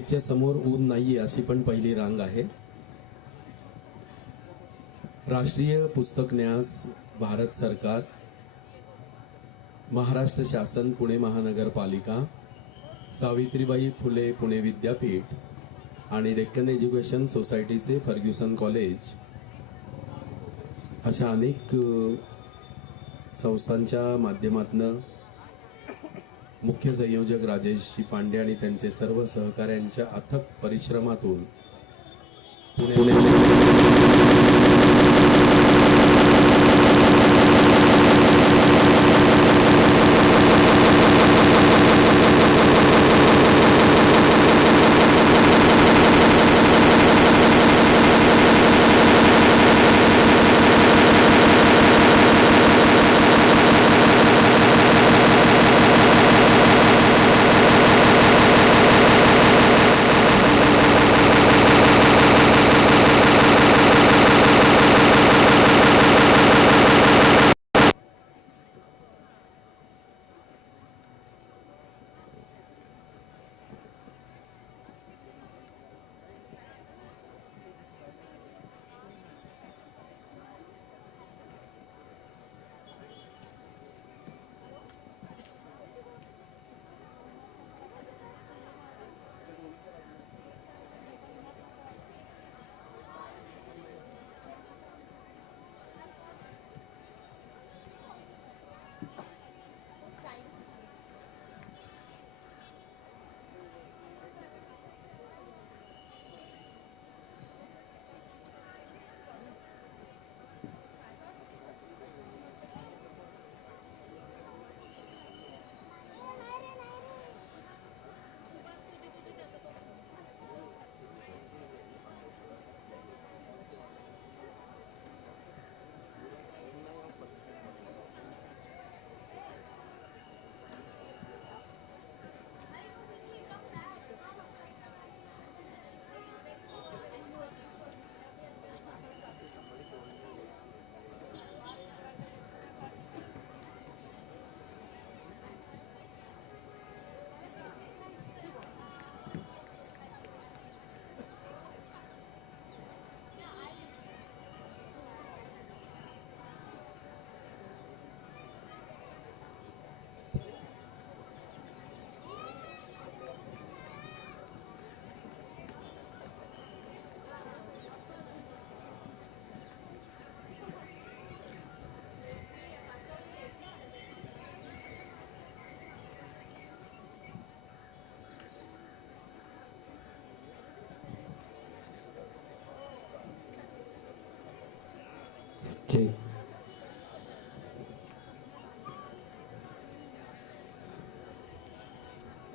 च्या समोर ऊन नाहीये अशी पण पहिली रांग आहे. राष्ट्रीय पुस्तक न्यास, भारत सरकार, महाराष्ट्र शासन, पुणे महानगरपालिका, सावित्रीबाई फुले पुणे विद्यापीठ आणि डेक्कन एज्युकेशन सोसायटीचे फर्ग्युसन कॉलेज अशा अनेक संस्थांच्या माध्यमातून मुख्य संयोजक राजेश पांडे आणि त्यांचे सर्व सहकाऱ्यांच्या अथक परिश्रमातून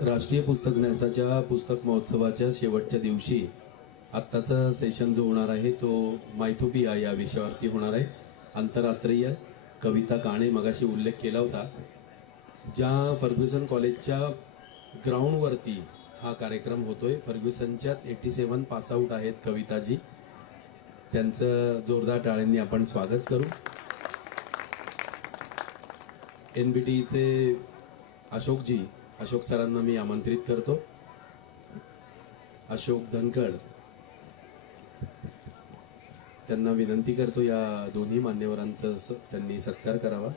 राष्ट्रीय पुस्तक न्यासाच्या पुस्तक महोत्सवाच्या शेवटच्या दिवशी आत्ताचा सेशन जो होणार आहे तो मायथोपिया या विषयावरती होणार आहे. अंतर अत्रेय, कविता काणे मगाशी उल्लेख केला होता. ज्या फर्ग्युसन कॉलेजच्या ग्राउंडवरती हा कार्यक्रम होतोय, फर्ग्युसनच्याच 87 पास आउट आहेत कविताजी. त्यांचं जोरदार टाळ्यांनी आपण स्वागत करू. NBTचे अशोक सरांना मी आमंत्रित करतो. अशोक धनकड त्यांना विनंती करतो या दोन्ही मान्यवरांचा त्यांनी सत्कार करावा.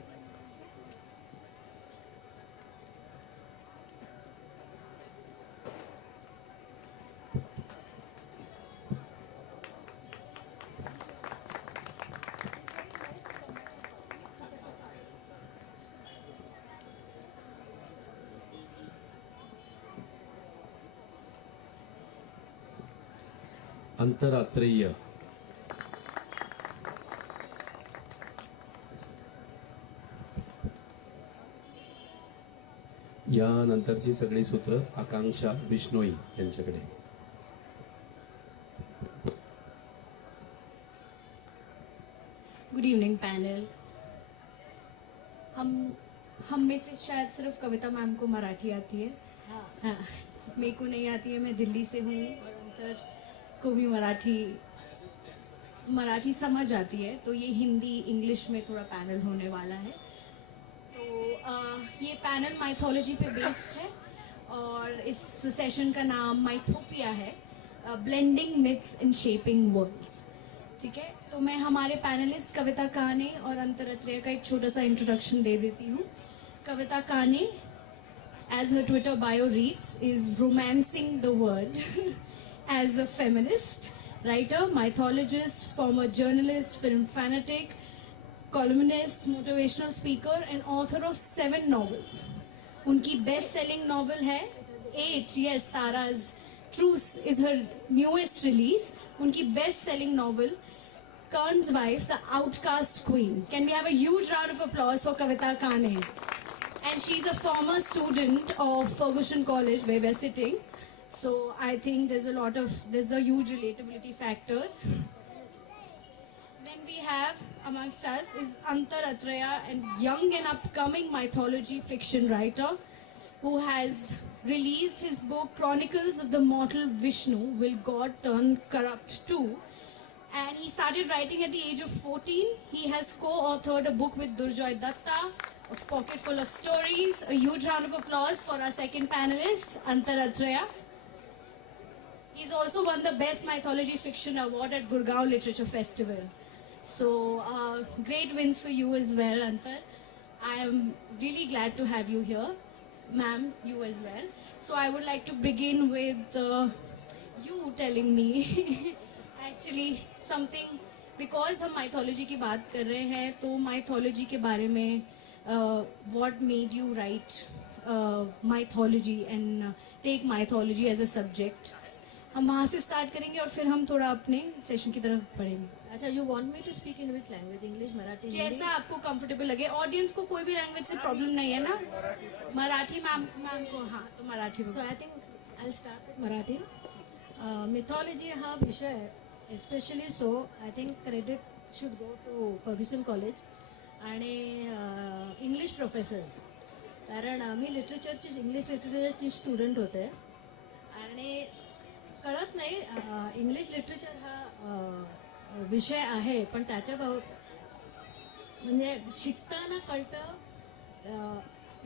अंतर अत्रेय यानंतरची सगळी सूत्र आकांक्षा बिश्नोई यांच्याकडे. Good evening panel. हम में से शायद सिर्फ कविता मैम को मराठी आती है. हाँ, मेरे को नहीं आती है. मैं दिल्ली से हूँ और अंतर को भी मराठी समझ आती है, तो ये हिंदी इंग्लिश में थोड़ा पैनल होने वाला है. तो ये पैनल माइथोलॉजी पे बेस्ड है और इस सेशन का नाम माइथोपिया है, blending myths in shaping worlds. ठीक है, तो मैं हमारे पैनलिस्ट कविता काने और अंतर अत्रेया का एक छोटा सा इंट्रोडक्शन दे देती हूँ। कविता काने, as her Twitter bio reads, is romancing the word as a feminist, writer, mythologist, former journalist, film fanatic, columnist, motivational speaker, and author of 7 novels. उनकी बेस्ट सेलिंग नॉवल है 8, yes, Tara's Truce is her newest release. उनकी best selling novel Khan's Wife, The Outcast Queen. Can we have a huge round of applause for Kavita Kane? And she's a former student of Ferguson College where we're sitting. So I think there's a huge relatability factor. Then we have amongst us is Antar Atreya, and young and upcoming mythology fiction writer who has released his book Chronicles of the Mortal Vishnu, Will God Turn Corrupt Too? And he started writing at the age of 14. He has co-authored a book with Durjoy Datta, a pocket full of stories. A huge round of applause for our second panelist, Antar Atreya. He's also won the Best Mythology Fiction Award at Gurgaon Literature Festival. So, great wins for you as well, Antar. I am really glad to have you here. Ma'am, you as well. So, I would like to begin with you telling me actually something, because हम mythology की बात कर रहे हैं, तो mythology के बारे में what made you write mythology and take mythology as a subject? हम वहाँ से स्टार्ट करेंगे और फिर हम थोड़ा अपने सेशन की तरफ बढ़ेंगे. अच्छा, you want me to speak in which language? English, Marathi, जैसा आपको कंफर्टेबल लगे. ऑडियन्स को कोई भी लैंग्वेज से प्रॉब्लम नहीं है ना? मराठी मैम को, हाँ, तो Marathi. So I think I start with Marathi. Mythology हा विषय especially so I think credit should go to Fergusson college आणि इंग्लिश प्रोफेसर्स, कारण मी इंग्लिश लिटरेचरची स्टुडंट होते आणि कळत नाही इंग्लिश लिटरेचर हा विषय आहे, पण त्याच्या म्हणजे शिकताना कळतं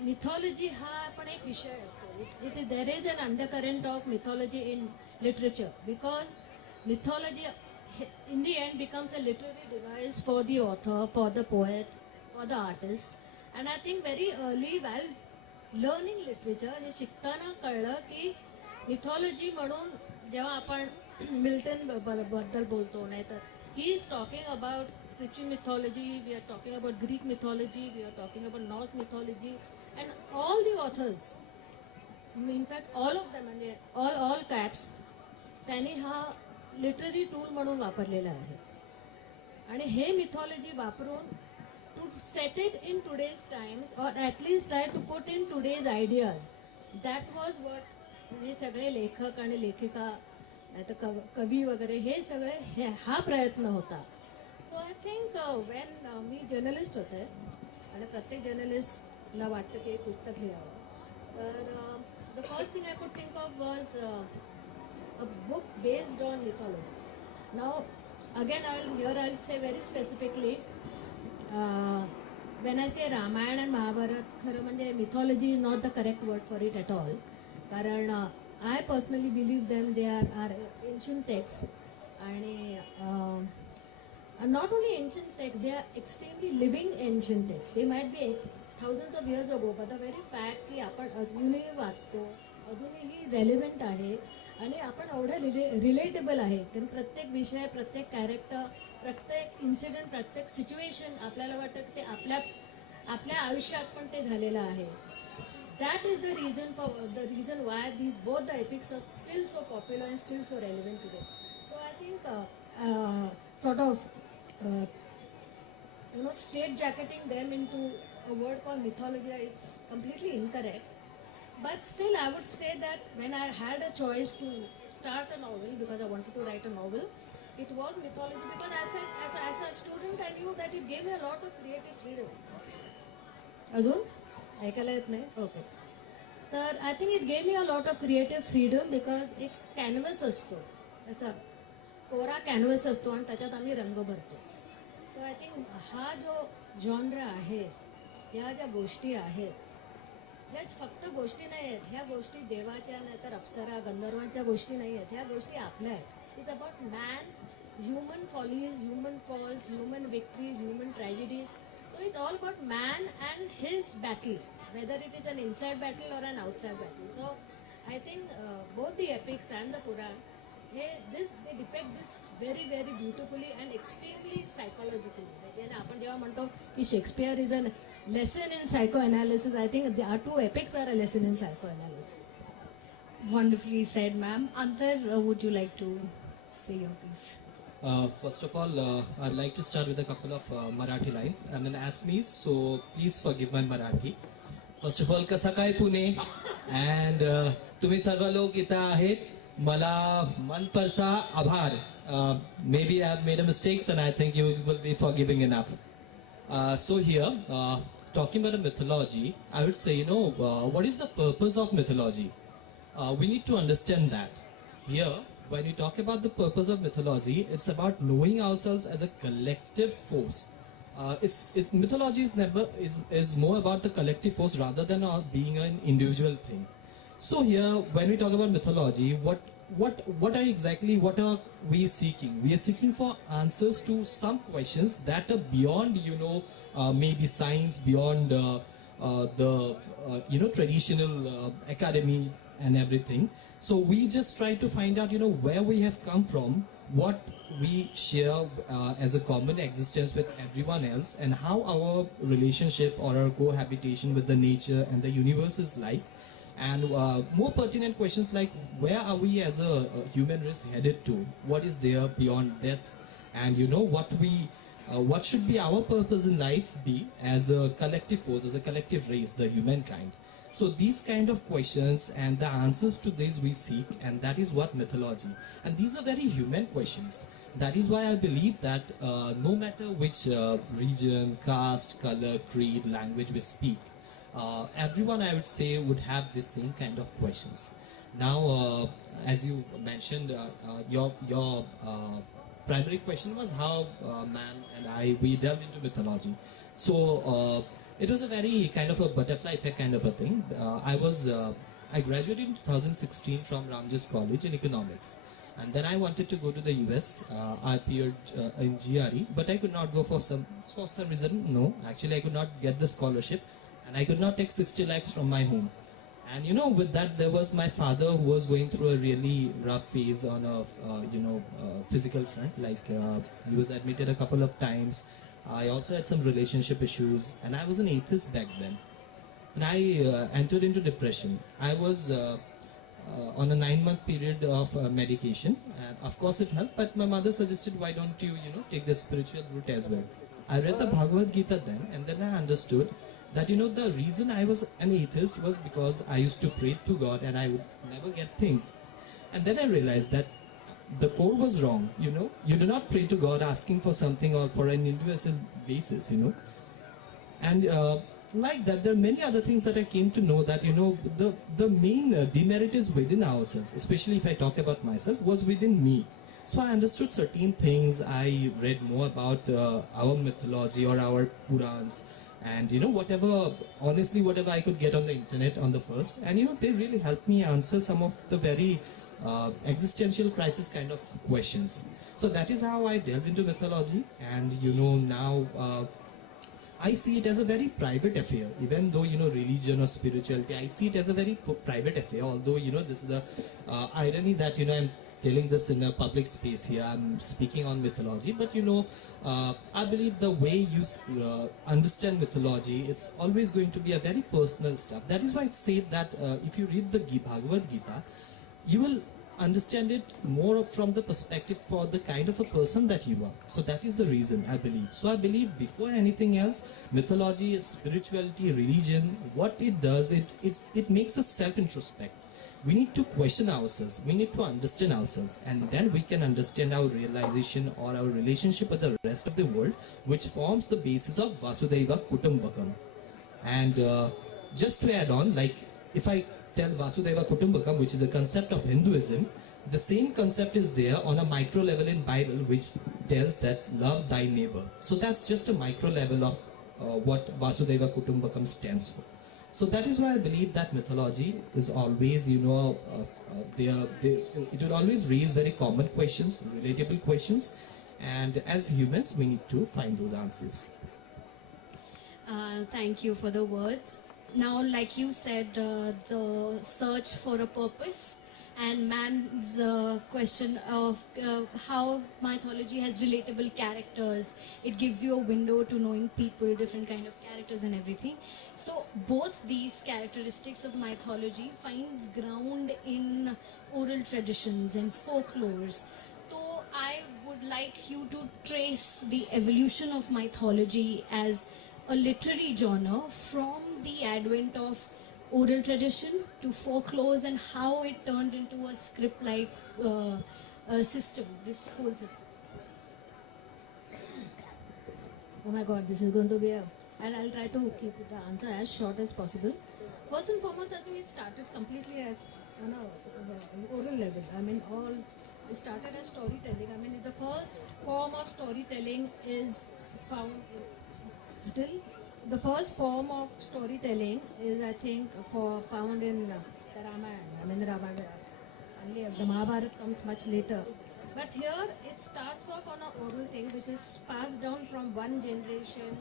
मिथॉलॉजी हा पण एक विषय असतो. There is an undercurrent of mythology in literature, because mythology in the end becomes a literary device for the author, for the poet, for the artist. And I think very early while learning literature हे शिकताना कळलं की मिथॉलॉजी म्हणून जेव्हा आपण Milton बद्दल बोलतो, नाही तर he is talking about Christian mythology, we are talking about Greek mythology, we are talking about Norse mythology, and all the authors, in fact all of them, म्हणजे ऑल कॅप्स त्यांनी हा लिटररी टूल म्हणून वापरलेला आहे. आणि हे मिथॉलॉजी वापरून to set it in today's times, और at least try to put in today's ideas, that was what हे सगळे लेखक आणि लेखिका, नाही तर कवी वगैरे, हे सगळे हा प्रयत्न होता. सो आय थिंक वेन मी जर्नलिस्ट होते आणि प्रत्येक जर्नलिस्टला वाटतं की पुस्तक लिहावं, तर the first thing I could think of was a book based on mythology. Now, again, I'll say very specifically, when I say Ramayana and Mahabharata, खरं म्हणजे mythology is not the correct word for it at all. कारण I personally believe them, they are ancient texts, and not only ancient texts, they are extremely living ancient texts. They might be thousands of years ago, but the very fact की आपण अजूनही वाचतो, अजूनही रेलिव्हेंट आहे, आणि आपण एवढं रिलेटेबल आहे, कारण प्रत्येक विषय, प्रत्येक कॅरेक्टर, प्रत्येक इन्सिडेंट, प्रत्येक सिच्युएशन आपल्याला वाटतं की ते आपल्या आयुष्यात पण ते झालेलं आहे. That is the reason why these both the epics are still so popular and still so relevant today. So I think sort of straight jacketing them into a word called mythology is completely incorrect. But still, I would say that when I had a choice to start a novel, because I wanted to write a novel, it was mythology, because as a student, I knew that it gave me a lot of creative freedom. अजून ऐकायला येत नाही? Okay. तर I think it gave me a lot of creative freedom, because एक canvas असतो, त्याचा कोरा canvas असतो आणि त्याच्यात आम्ही रंग भरतो. तर आय थिंक हा जो जॉनर आहे, ह्या ज्या गोष्टी आहेत, ह्याच फक्त गोष्टी नाही आहेत, ह्या गोष्टी देवाच्या नाही तर अप्सरा गंधर्वांच्या गोष्टी नाही आहेत, ह्या गोष्टी आपल्या आहेत. It's about man, human follies, human falls, human victories, human tragedies. So it's all about man and his battle, whether it is an inside battle or an outside battle. So I think both the epics and the Puran, they depict this very very beautifully and extremely psychologically. म्हणजे आपण जेव्हा म्हणतो की Shakespeare is a lesson in psychoanalysis, I think our two epics are a lesson in psychoanalysis. Wonderfully said, ma'am. Antar, would you like to say your piece? First of all, I'd like to start with a couple of Marathi lines. I'm an Assamese, so please forgive my Marathi. First of all, कसा काय Pune? And तुम्ही सर्व लोक इथं आहेत. मला मनपर्सा आभार. Maybe I have made a mistakes and I think you will be forgiving enough. So here, talking about a mythology, I would say, what is the purpose of mythology? We need to understand that. Here, when we talk about the purpose of mythology, it's about knowing ourselves as a collective force. Mythology is more about the collective force rather than being an individual thing. So here, when we talk about mythology, what are we seeking? We are seeking for answers to some questions that are beyond, maybe science, beyond the traditional academy and everything. So we just try to find out, where we have come from, what we share as a common existence with everyone else, and how our relationship or our cohabitation with the nature and the universe is like. And more pertinent questions like, where are we as a human race headed to? What is there beyond death? And what should be our purpose in life be as a collective force, as a collective race, the humankind? So these kind of questions and the answers to these we seek, and that is what mythology. And these are very human questions. That is why I believe that no matter which region, caste, color, creed, language we speak, everyone, I would say, would have the same kind of questions. Now, as you mentioned, your primary question was how man and we delved into mythology. So it was a very kind of a butterfly effect kind of a thing. I graduated in 2016 from Ramjas College in economics. And then I wanted to go to the US. I appeared in GRE, but I could not go for some reason. No, actually I could not get the scholarship. And I could not take 60 lakhs from my home. And with that, there was my father who was going through a really rough phase on a, physical front. Like he was admitted a couple of times. I also had some relationship issues, and I was an atheist back then. And I entered into depression. I was on a 9-month period of medication, and of course it helped. But my mother suggested, why don't you, take the spiritual route as well? I read the Bhagavad Gita then, and then I understood that the reason I was an atheist was because I used to pray to God and I would never get things. And then I realized that the core was wrong. You do not pray to God asking for something or for an universal basis. And like that, there are many other things that I came to know that the main demerit is within ourselves. Especially if I talk about myself, was within me. So I understood certain things. I read more about our mythology or our Purans. And whatever I could get on the internet on the first, and they really helped me answer some of the very existential crisis kind of questions. So that is how I delved into mythology, and now I see it as a very private affair. Even though religion or spirituality, I see it as a very private affair. Although this is the irony that I'm telling this in a public space here. I'm speaking on mythology, but I believe the way you understand mythology, it's always going to be a very personal stuff. That is why it's said that if you read the Bhagavad Gita, you will understand it more from the perspective for the kind of a person that you are. So that is the reason, I believe. So I believe before anything else, mythology, spirituality, religion, what it does, it makes us self-introspect. We need to question ourselves, we need to understand ourselves, and then we can understand our realization or our relationship with the rest of the world, which forms the basis of Vasudhaiva Kutumbakam. And just to add on, like if I tell Vasudhaiva Kutumbakam, which is a concept of Hinduism, the same concept is there on a micro level in Bible, which tells that love thy neighbor. So that's just a micro level of what Vasudhaiva Kutumbakam stands for. So that is why I believe that mythology is always, it will always raise very common questions, relatable questions, and as humans, we need to find those answers. Thank you for the words. Now, like you said, the search for a purpose, and ma'am's question of how mythology has relatable characters. It gives you a window to knowing people, different kind of characters and everything. So both these characteristics of mythology finds ground in oral traditions and folklores. So I would like you to trace the evolution of mythology as a literary genre from the advent of oral tradition to folklores and how it turned into a script-like system, this whole system. Oh my god, this is going to be a... And I'll try to keep the answer as short as possible. First and foremost, I think it started completely as on a oral level. I mean, it started as storytelling. I mean, the first form of storytelling is found still. The first form of storytelling is, I think, found in the Ramayana. I mean, the Mahabharata comes much later. But here, it starts off on an oral thing, which is passed down from one generation.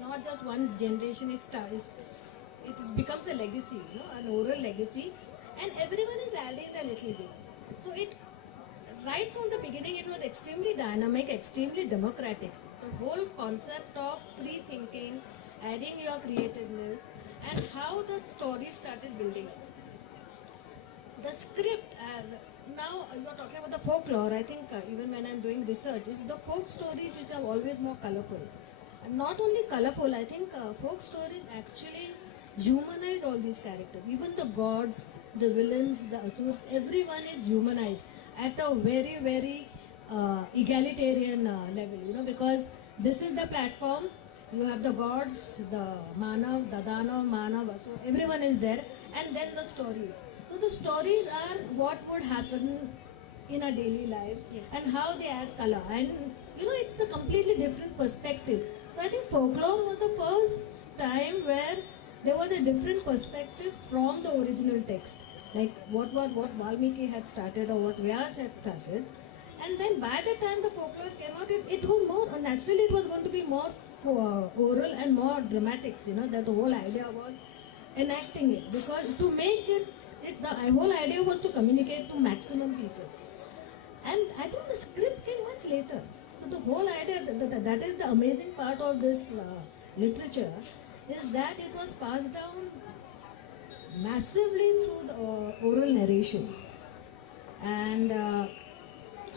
Not just one generation, it becomes a legacy, an oral legacy, and everyone is adding a little bit. So right from the beginning, it was extremely dynamic, extremely democratic. The whole concept of free thinking, adding your creativeness, and how the story started building up. The script, now you are talking about the folklore. I think even when I'm doing research, is the folk stories which are always more colorful. And not only colorful, I think folk stories actually humanize all these characters. Even the gods, the villains, the asurs, everyone is humanized at a very, very egalitarian level, because this is the platform. You have the gods, the Manav, the Danav, Manav, so everyone is there, and then the story. So the stories are what would happen in a daily life, yes, and how they add color. And it's a completely different perspective. So I think folklore was the first time where there was a different perspective from the original text. Like what Valmiki had started or what Vyas had started. And then by the time the folklore came out, it was more, naturally it was going to be more oral and more dramatic, that the whole idea was enacting it. Because to make the whole idea was to communicate to maximum people. And I think the script came much later. So the whole idea, that is the amazing part of this literature, is that it was passed down massively through the oral narration. And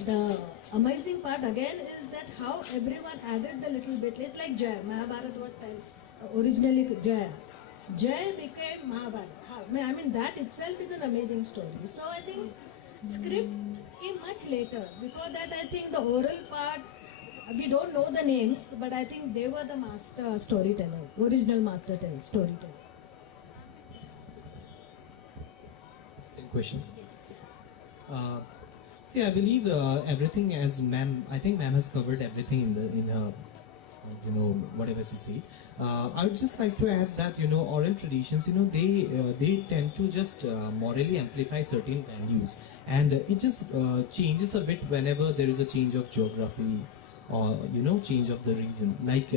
the amazing part again is that how everyone added the little bit. It's like Jaya. Mahabharata was originally Jaya. Jaya became Mahabharata. I mean, that itself is an amazing story. So I think script came much later. Before that, I think the oral part, we don't know the names, but I think they were the master storyteller, original master storyteller. Same question. See, I believe everything, as I think ma'am has covered everything in her, whatever she said. I would just like to add that, oral traditions, they tend to just morally amplify certain values, and it just changes a bit whenever there is a change of geography or, change of the region. Like,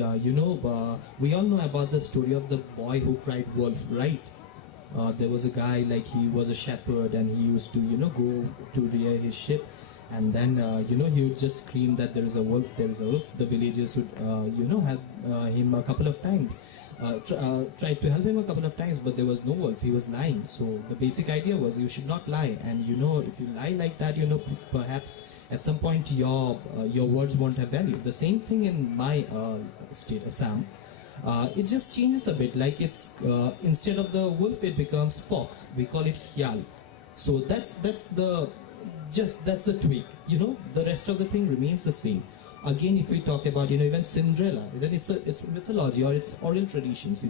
we all know about the story of the boy who cried wolf, right? There was a guy, like he was a shepherd, and he used to, go to rear his sheep, and then, he would just scream that there is a wolf, there is a wolf. The villagers would, help him a couple of times, tried to help him a couple of times, but there was no wolf, he was lying. So the basic idea was you should not lie, and, if you lie like that, perhaps at some point your words won't have value. The same thing in my state, Assam. It just changes a bit, like it's instead of the wolf it becomes fox. We call it hyal. So that's the tweak. The rest of the thing remains the same. Again, if we talk about even Cinderella, then it's mythology or it's oral traditions.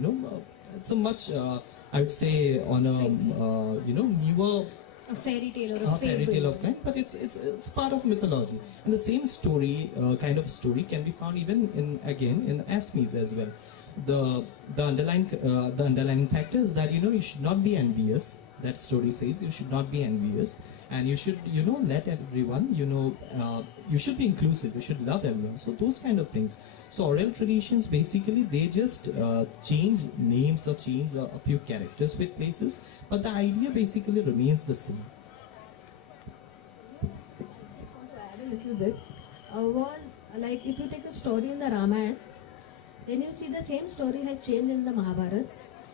It's a much I would say on a newer. A fairy tale or a fairy fable. tale of kind, but it's part of mythology, and the same story kind of story can be found even in Asmis as well. the underlying factor is that you should not be envious. That story says you should not be envious, and you should let everyone you should be inclusive. You should love everyone. So those kind of things. So oral traditions basically they just change names or change a few characters with places, but the idea basically remains the same. just want to add a little bit. Was like if you take a story in the Ramayana, then you see the same story has changed in the Mahabharata,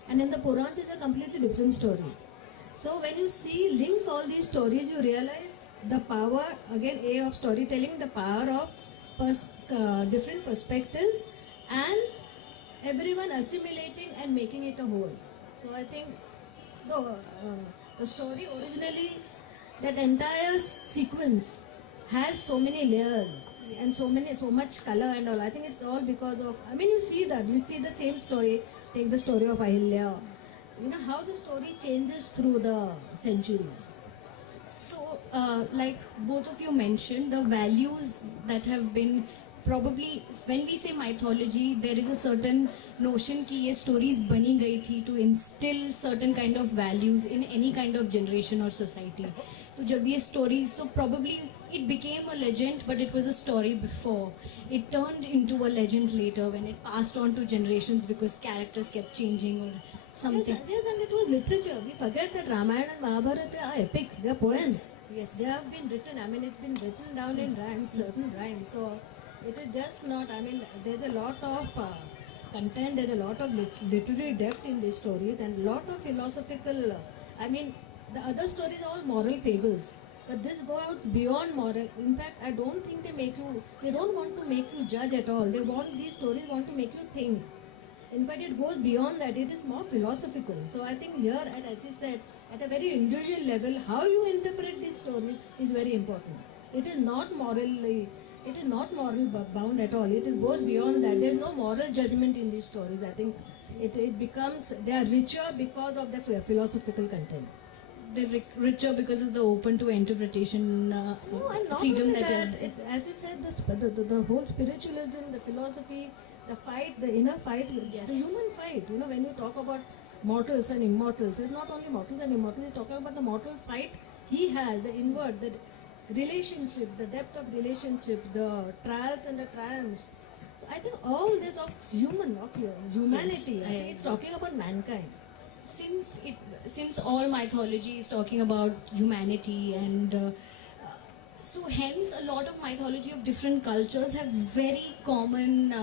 and in the Purans is a completely different story. So when you link all these stories, you realize the power again of storytelling, the power of different perspectives, and everyone assimilating and making it a whole. So I think the story originally, that entire sequence has so many layers and so much color and all. I think it's all because of, you see the same story. Take the story of Ahilya. How the story changes through the centuries. So, like both of you mentioned, the values that have been probably, when we say mythology, there is a certain notion कि ये stories बनी गई थी to instill certain kind of values in any kind of generation or society. तो जब ये stories, so probably it became a legend, but it was a story before. It turned into a legend later when it passed on to generations because characters kept changing or something. Yes, and it was literature. We forget that Ramayana and Mahabharata are epics. They are poems. Yes. They have been written. It's been written down in rhymes, certain rhymes. So it is just not. There's a lot of content. There's a lot of literary depth in these stories, and a lot of philosophical. The other stories are all moral fables, but this goes beyond moral. In fact, I don't think they don't want to make you judge at all. These stories want to make you think. In fact, it goes beyond that. It is more philosophical. So I think here, and as he said, at a very individual level, how you interpret these stories is very important. It is not moral bound at all. It goes beyond that. There is no moral judgment in these stories. I think it becomes, they are richer because of the philosophical content. They're richer because of the open to interpretation No, and not freedom only that. as you said, the whole spiritualism, the philosophy, the fight, the inner fight, Yes. the human fight. When you talk about mortals and immortals, it's not only mortals and immortals. You're talking about the mortal fight he has, the inward, the relationship, the depth of relationship, the trials and the triumphs. I think all this of humanity. Yes, I think it's talking about mankind. Since all mythology is talking about humanity and so hence a lot of mythology of different cultures have very common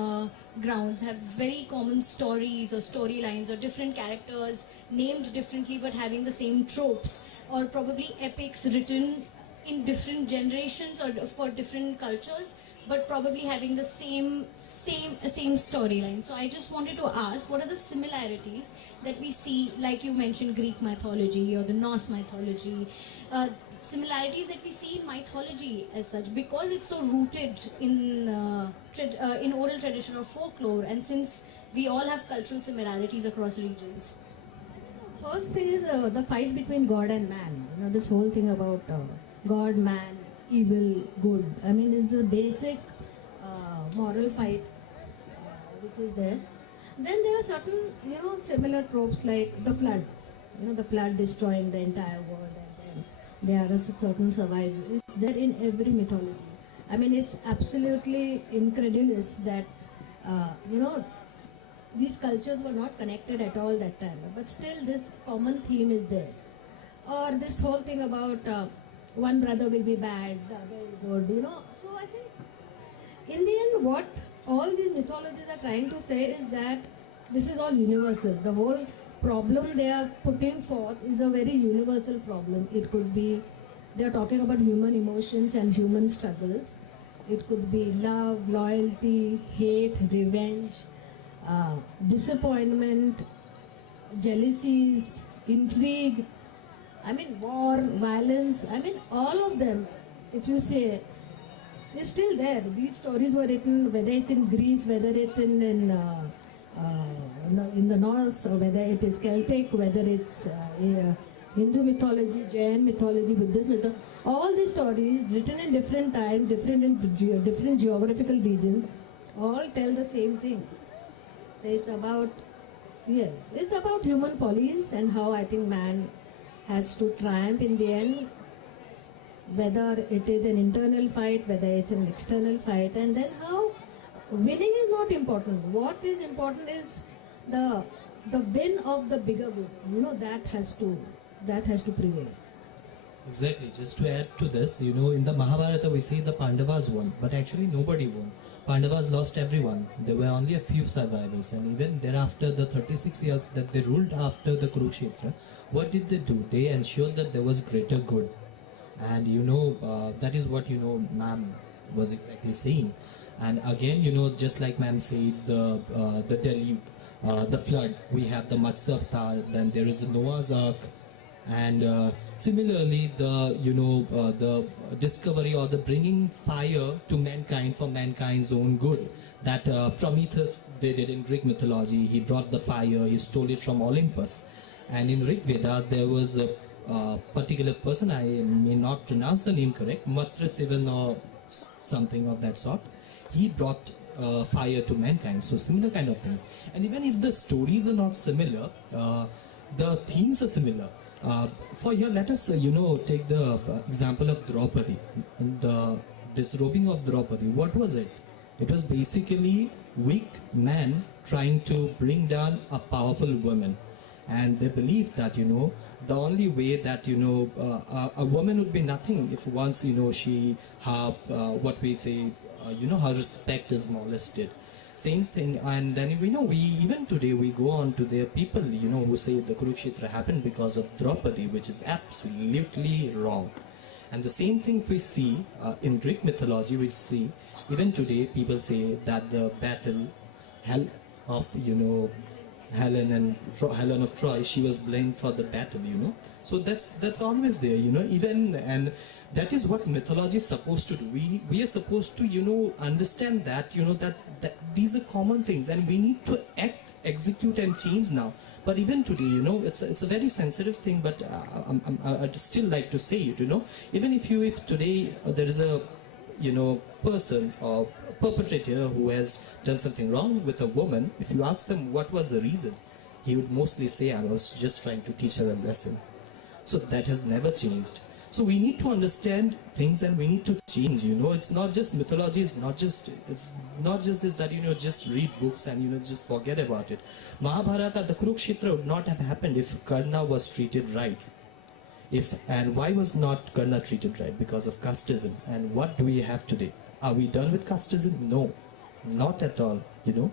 grounds, have very common stories or storylines or different characters named differently but having the same tropes, or probably epics written in different generations or for different cultures but probably having the same storyline. So I just wanted to ask, what are the similarities that we see, like you mentioned Greek mythology or the Norse mythology, similarities that we see in mythology as such, because it's so rooted in oral tradition or folklore, and since we all have cultural similarities across regions. First thing is the fight between God and man. This whole thing about God, man, evil, good. It's the basic moral fight which is there. Then there are certain, similar tropes like the flood. The flood destroying the entire world, and then there are certain survivors. It's there in every mythology. It's absolutely incredulous that, these cultures were not connected at all that time. But still this common theme is there. Or this whole thing about one brother will be bad, the other is good, So I think in the end what all these mythologies are trying to say is that this is all universal. The whole problem they are putting forth is a very universal problem. It could be, they are talking about human emotions and human struggles. It could be love, loyalty, hate, revenge, disappointment, jealousies, intrigue, war, violence, all of them, if you say, they're still there. These stories were written, whether it's in Greece, whether it's in the Norse, or whether it is Celtic, whether it's Hindu mythology, Jain mythology, Buddhist mythology, all these stories written in different times, different geographical regions, all tell the same thing. It's about, yes, it's about human follies and how I think man has to triumph in the end, whether it is an internal fight, whether it's an external fight, and then how winning is not important. What is important is the win of the bigger good. That has to prevail. Exactly. Just to add to this, in the Mahabharata we say the Pandavas won, but actually nobody won. Pandavas lost everyone. There were only a few survivors, and even thereafter, the 36 years that they ruled after the Kurukshetra, what did they do? They ensured that there was greater good, and that is what ma'am was exactly saying. And again, just like ma'am said, the deluge, the flood. We have the Matsya Avatar. Then there is the Noah's Ark. And similarly, the discovery or the bringing fire to mankind for mankind's own good. That Prometheus they did in Greek mythology. He brought the fire. He stole it from Olympus. And in Rig Veda, there was a particular person. I may not pronounce the name correct. Matrasivan or something of that sort. He brought fire to mankind. So similar kind of things. And even if the stories are not similar, the themes are similar. For here, let us, take the example of Draupadi. The disrobing of Draupadi, what was it? It was basically weak men trying to bring down a powerful woman. And they believed that, the only way that, a woman would be nothing if once, she, what we say, her respect is molested. Same thing, and then we even today we go on to their people who say the Kurukshetra happened because of Draupadi, which is absolutely wrong. And the same thing we see in Greek mythology, which see even today people say that the battle of Helen of Troy, she was blamed for the battle. So that's always there. Even and. That is what mythology is supposed to do. We are supposed to, understand that, that these are common things and we need to act, execute and change now. But even today, it's a very sensitive thing, but I'd still like to say it, even if today there is a, person or perpetrator who has done something wrong with a woman, if you ask them what was the reason, he would mostly say, I was just trying to teach her a lesson. So that has never changed. So we need to understand things and we need to change, it's not just mythology, it's not just this that, just read books and, just forget about it. Mahabharata, the Kurukshetra would not have happened if Karna was treated right. And why was not Karna treated right? Because of casteism. And what do we have today? Are we done with casteism? No, not at all, to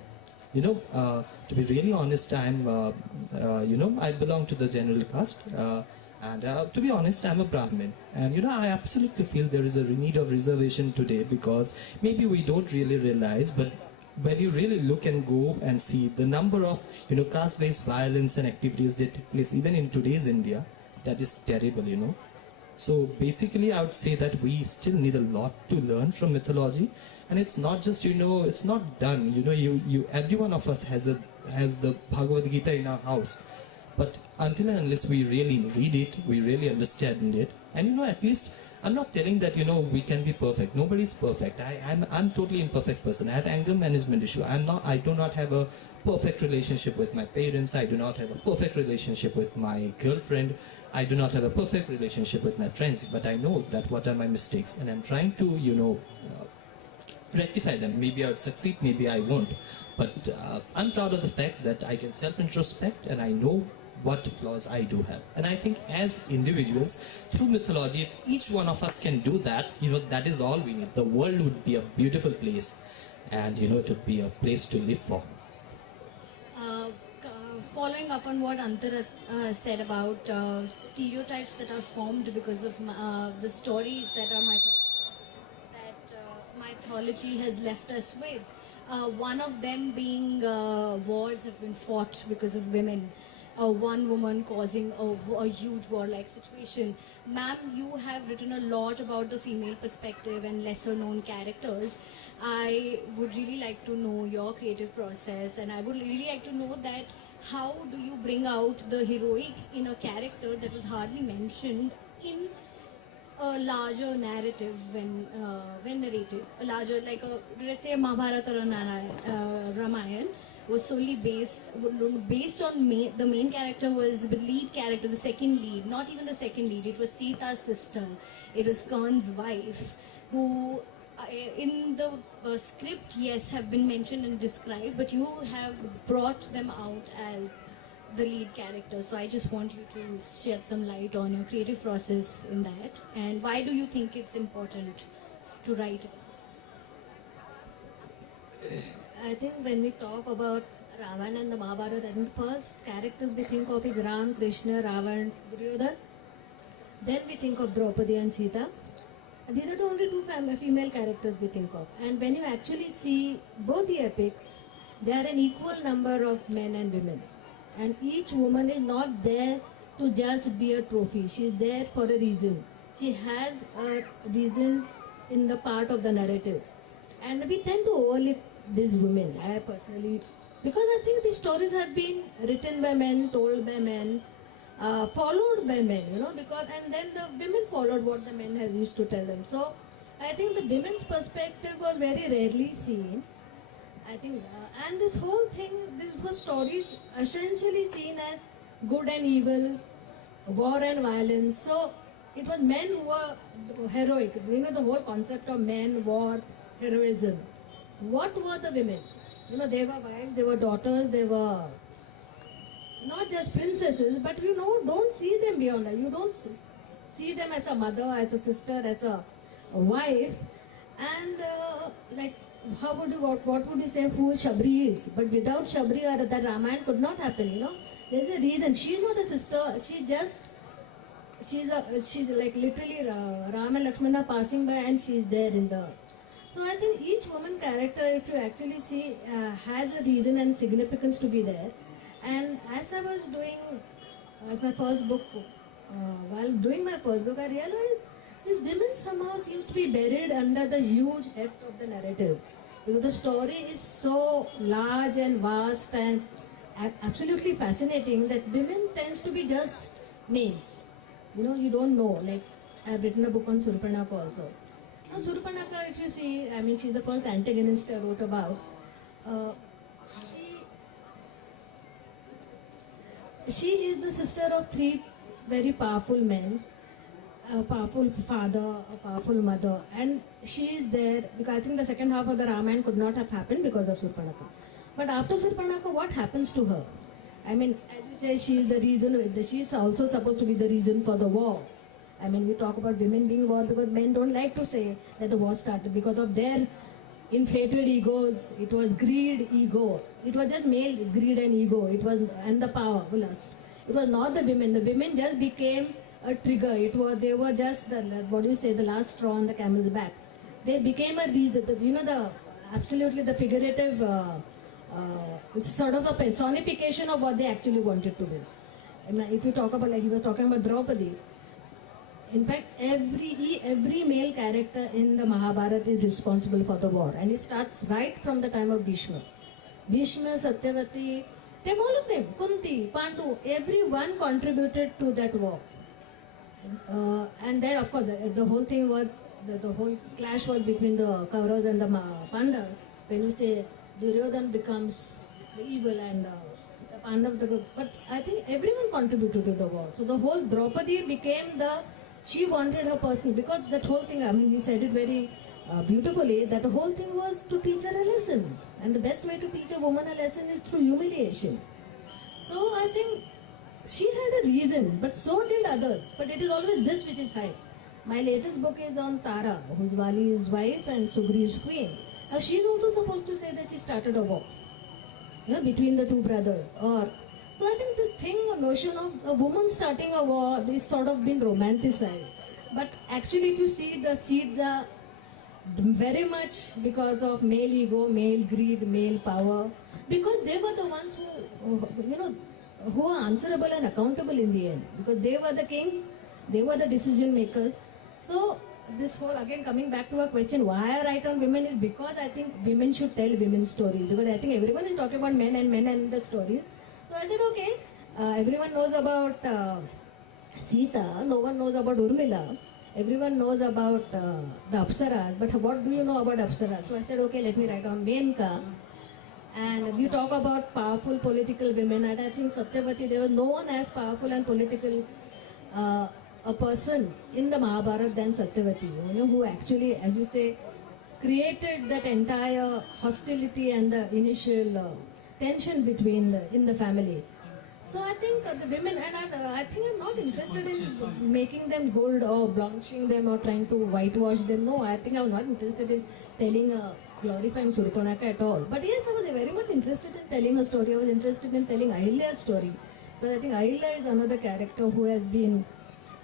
be really honest, I belong to the general caste. And to be honest, I'm a Brahmin. And I absolutely feel there is a need of reservation today because maybe we don't really realize, but when you really look and go and see the number of, caste-based violence and activities that take place even in today's India, that is terrible, So basically, I would say that we still need a lot to learn from mythology. And it's not just, it's not done. Every one of us has the Bhagavad Gita in our house. But until and unless we really read it, we really understand it, and at least I'm not telling that we can be perfect. Nobody's perfect. I'm totally imperfect person. I have anger management issue. I do not have a perfect relationship with my parents. I do not have a perfect relationship with my girlfriend. I do not have a perfect relationship with my friends. But I know that what are my mistakes, and I'm trying to rectify them. Maybe I'll succeed. Maybe I won't. But I'm proud of the fact that I can self-introspect and I know what flaws I do have. And I think as individuals, through mythology, if each one of us can do that, that is all we need. The world would be a beautiful place and, it would be a place to live for. Following up on what Antar said about stereotypes that are formed because of the stories that are mythology has left us with. One of them being wars have been fought because of women. One woman causing a huge warlike situation. Ma'am, you have written a lot about the female perspective and lesser known characters. I would really like to know your creative process, and I would really like to know that how do you bring out the heroic in a character that was hardly mentioned in a larger narrative when narrated, a larger, like let's say a Mahabharata or Ramayana, was solely based on the main character was the lead character, the second lead, not even the second lead. It was Sita's sister. It was Karn's wife, who in the script, yes, have been mentioned and described, but you have brought them out as the lead character. So I just want you to shed some light on your creative process in that, and why do you think it's important to write it? I think when we talk about Ramayana and the Mahabharata, I think the first characters we think of is Ram, Krishna, Ravan, Duryodhana. Then we think of Draupadi and Sita. And these are the only two female characters we think of. And when you actually see both the epics, they are an equal number of men and women. And each woman is not there to just be a trophy. She is there for a reason. She has a reason in the part of the narrative. And we tend to overlook these women, I personally, because I think these stories have been written by men, told by men, followed by men, because, and then the women followed what the men have used to tell them. So I think the women's perspective was very rarely seen. I think, and this whole thing, this was stories essentially seen as good and evil, war and violence. So it was men who were heroic. The whole concept of men, war, heroism. What were the women? They were wives, they were daughters, they were not just princesses, but don't see them beyond that. You don't see them as a mother, as a sister, as a wife. And how would you, what would you say who Shabri is? But without Shabri, that Ramayana could not happen, There's a reason. She's not a sister, she's like literally Ram and Lakshmana passing by, and she's there in the... So I think each woman character, if you actually see, has a reason and significance to be there. And as I was doing, as my first book, while doing my first book, I realized this women somehow seems to be buried under the huge heft of the narrative. Because the story is so large and vast and absolutely fascinating that women tends to be just names. You don't know. Like, I've written a book on Surpanaka also. Now, Surpanaka, if you see, I mean, she's the first antagonist I wrote about. She is the sister of three very powerful men, a powerful father, a powerful mother, and she is there because I think the second half of the Ramayana could not have happened because of Surpanaka. But after Surpanaka, what happens to her? I mean, as you say, she is the reason, she is also supposed to be the reason for the war. I mean, we talk about women being war because men don't like to say that the war started because of their inflated egos. It was greed, ego. It was just male greed and ego. It was, and the power, lust. It was not the women. The women just became a trigger. They were just the, what do you say, the last straw on the camel's back. They became a reason, absolutely the figurative, it's sort of a personification of what they actually wanted to do. I mean, if you talk about, like he was talking about Draupadi, in fact, every male character in the Mahabharata is responsible for the war, and it starts right from the time of Bhishma. Bhishma, Satyavati, take all of them, Kunti, Pandu, everyone contributed to that war. And then, of course, the whole thing was, the whole clash was between the Kauravas and the Pandavas. When you say Duryodhana becomes the evil and the Pandavas the good, but I think everyone contributed to the war. So the whole Draupadi became she wanted her person, because that whole thing, I mean, he said it very beautifully, that the whole thing was to teach her a lesson. And the best way to teach a woman a lesson is through humiliation. So I think she had a reason, but so did others. But it is always this which is high. My latest book is on Tara, who's Vali's wife and Sugri's queen. Now she's also supposed to say that she started a war between the two brothers. So I think this thing, a notion of a woman starting a war, is sort of been romanticized. But actually, if you see, the seeds are very much because of male ego, male greed, male power. Because they were the ones who are answerable and accountable in the end. Because they were the kings, they were the decision makers. So this whole, again coming back to our question, why I write on women is because I think women should tell women's stories. Because I think everyone is talking about men and the stories. So I said, okay, everyone knows about Sita, no one knows about Urmila, everyone knows about the Apsaras, but what do you know about Apsaras? So I said, okay, let me write on Menka. And we talk about powerful political women, and I think Satyavati, there was no one as powerful and political a person in the Mahabharata than Satyavati, who actually, as you say, created that entire hostility and the initial tension between in the family. So I think the women, and I think I'm not interested in making them good or blanching them or trying to whitewash them. No, I think I'm not interested in telling glorifying Surpanaka at all. But yes, I was very much interested in telling a story. I was interested in telling Ahilya's story. But I think Ahilya is another character who has been.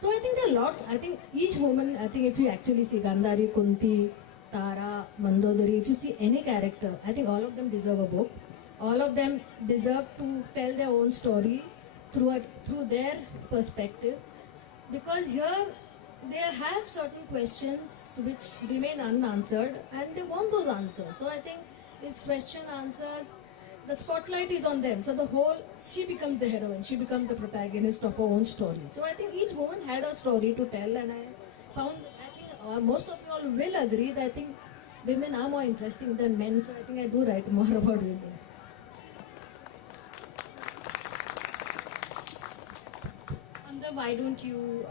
So I think there are a lot. I think each woman, I think if you actually see Gandhari, Kunti, Tara, Mandodari, if you see any character, I think all of them deserve a book. All of them deserve to tell their own story through their perspective, because here they have certain questions which remain unanswered and they want those answers. So I think it's question answers. The spotlight is on them. So she becomes the heroine. She becomes the protagonist of her own story. So I think each woman had a story to tell, and I think most of you all will agree that I think women are more interesting than men. So I think I do write more about women. Why don't you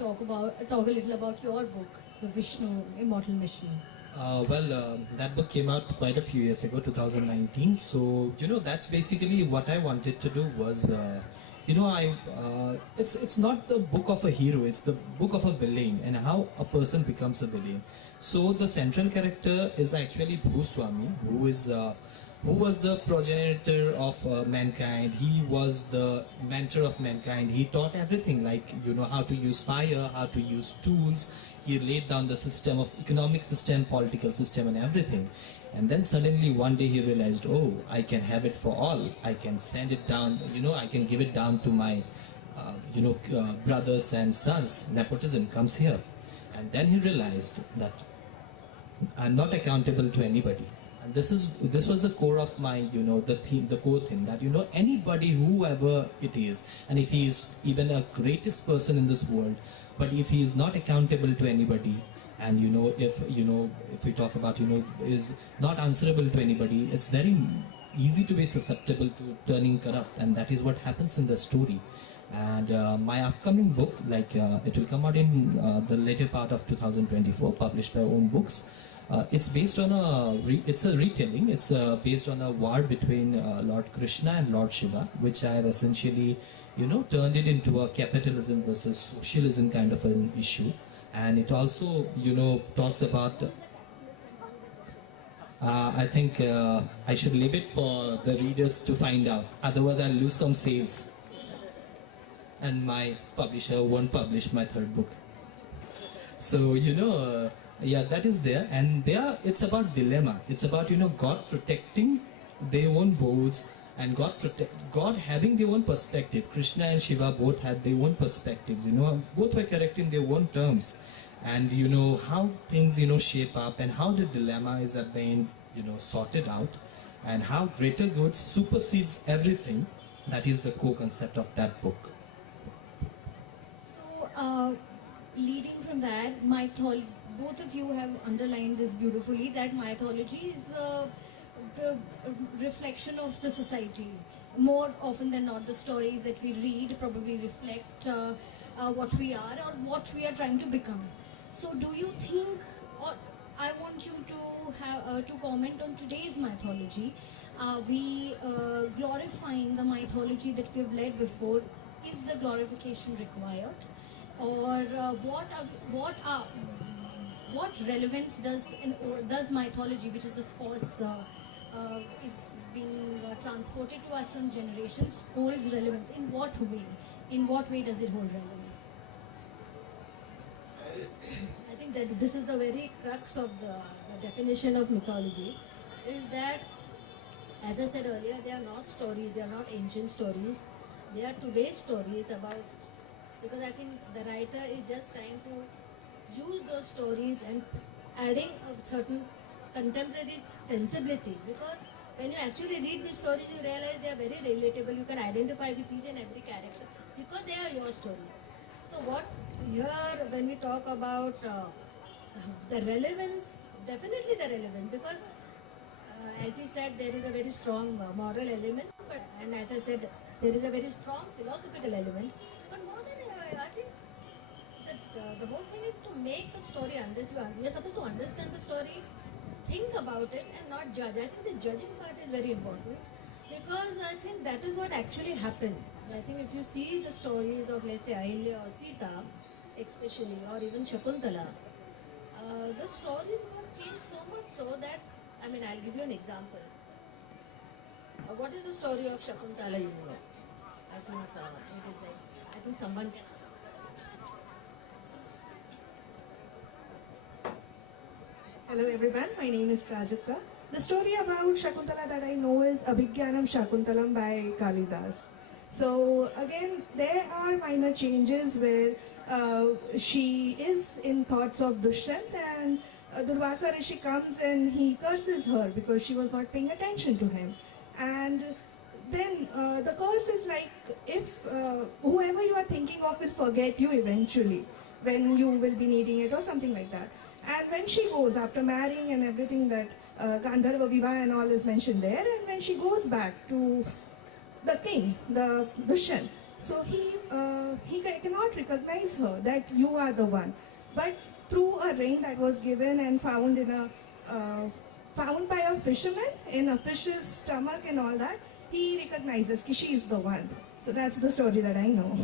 talk a little about your book, the Vishnu, Immortal Vishnu? That book came out quite a few years ago, 2019. So that's basically what I wanted to do was, it's not the book of a hero; it's the book of a villain and how a person becomes a villain. So the central character is actually Bhuswami, who was the progenitor of mankind. He was the mentor of mankind. He taught everything, like how to use fire, how to use tools. He laid down the system of economic system, political system, and everything. And then suddenly one day he realized, oh, I can have it for all. I can send it down. I can give it down to my brothers and sons. Nepotism comes here. And then he realized that I'm not accountable to anybody. And this was the core of my, the core thing that, anybody, whoever it is, and if he is even a greatest person in this world, but if he is not accountable to anybody, and if we talk about, is not answerable to anybody, it's very easy to be susceptible to turning corrupt, and that is what happens in the story. And my upcoming book, it will come out in the later part of 2024, published by Own Books. It's based on it's a retelling. It's based on a war between Lord Krishna and Lord Shiva, which I have essentially, turned it into a capitalism versus socialism kind of an issue. And it also, talks about. I think I should leave it for the readers to find out. Otherwise, I'll lose some sales, and my publisher won't publish my third book. So yeah, that is there, and it's about dilemma. It's about God protecting their own vows, and God having their own perspective. Krishna and Shiva both had their own perspectives. Both were correct in their own terms, and how things shape up, and how the dilemma is at the end sorted out, and how greater good supersedes everything. That is the core concept of that book. So, leading from that, both of you have underlined this beautifully, that mythology is a reflection of the society. More often than not, the stories that we read probably reflect what we are or what we are trying to become. So do you think, or I want you to have to comment on today's mythology. Are we glorifying the mythology that we've led before? Is the glorification required? Or what relevance does mythology, which is of course is being transported to us from generations, holds relevance? In what way? In what way does it hold relevance? I think that this is the very crux of the definition of mythology, is that, as I said earlier, they are not stories, they are not ancient stories, they are today's stories about, because I think the writer is just trying to use those stories and adding a certain contemporary sensibility, because when you actually read these stories, you realize they are very relatable. You can identify with each and every character because they are your story. So what here, when we talk about the relevance, definitely the relevance, because as he said, there is a very strong moral element, and as I said, there is a very strong philosophical element. But more than I think that the whole thing is to make the story understand. We are supposed to understand the story, think about it, and not judge. I think the judging part is very important because I think that is what actually happened. I think if you see the stories of, let's say, Ahilya or Sita, especially, or even Shakuntala, the stories have changed so much so that, I mean, I'll give you an example. What is the story of Shakuntala, you know? I think it is like, I think someone can. Hello everyone, my name is Prajakta. The story about Shakuntala that I know is Abhigyanam Shakuntalam by Kalidas. So again, there are minor changes where she is in thoughts of Dushyant, and Durvasa Rishi comes and he curses her because she was not paying attention to him. And then the curse is like, if whoever you are thinking of will forget you eventually when you will be needing it or something like that. And when she goes after marrying and everything, that Gandharva Vivah and all is mentioned there, and when she goes back to the king, the Dushyant, so he cannot recognize her that you are the one. But through a ring that was given and found in a found by a fisherman in a fish's stomach and all that, he recognizes that she is the one. So that's the story that I know.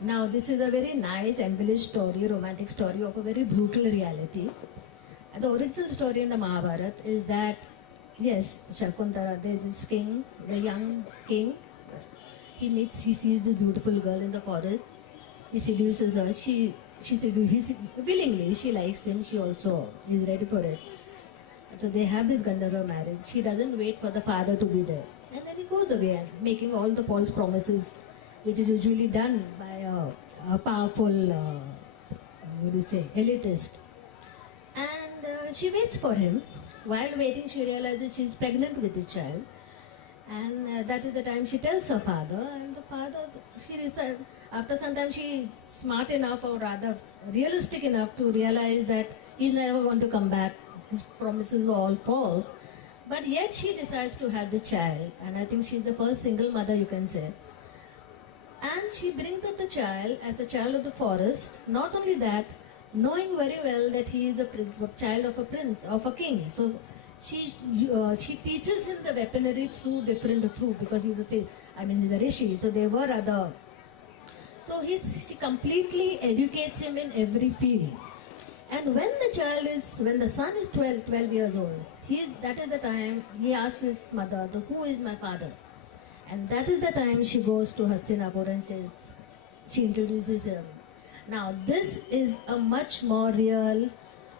Now, this is a very nice, embellished story, romantic story of a very brutal reality. And the original story in the Mahabharata is that, yes, Shakuntala, there is this king, the young king. He sees this beautiful girl in the forest. He seduces her. She seduces willingly. She likes him. She also is ready for it. So they have this Gandharva marriage. She doesn't wait for the father to be there. And then he goes away, making all the false promises, which is usually done by a powerful, elitist. And she waits for him. While waiting, she realizes she's pregnant with the child. And that is the time she tells her father. And the father, after some time, she's smart enough, or rather realistic enough, to realize that he's never going to come back. His promises were all false. But yet she decides to have the child. And I think she's the first single mother, you can say. And she brings up the child as a child of the forest. Not only that, knowing very well that he is a child of a prince, of a king. So she teaches him the weaponry through because he's a rishi. So there were other. So she completely educates him in every field. And when the son is 12 years old, that is the time he asks his mother, who is my father? And that is the time she goes to Hastinapur and she introduces him. Now, this is a much more real,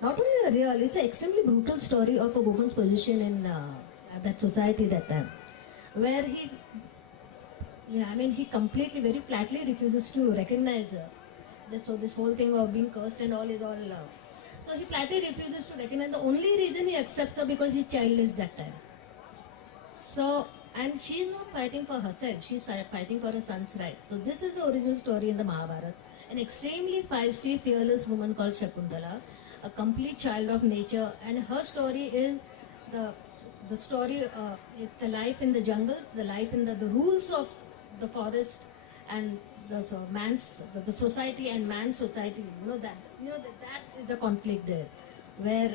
not only a real, it's an extremely brutal story of a woman's position in that society that time. Where he completely, very flatly refuses to recognize her. So this whole thing of being cursed and all is all love. So he flatly refuses to recognize. The only reason he accepts her because he's childless that time. So, and she's not fighting for herself, she's fighting for her son's right. So this is the original story in the Mahabharata. An extremely feisty, fearless woman called Shakuntala, a complete child of nature, and her story is the story, it's the life in the jungles, the life in the rules of the forest, and the society and man's society. That is the conflict there, where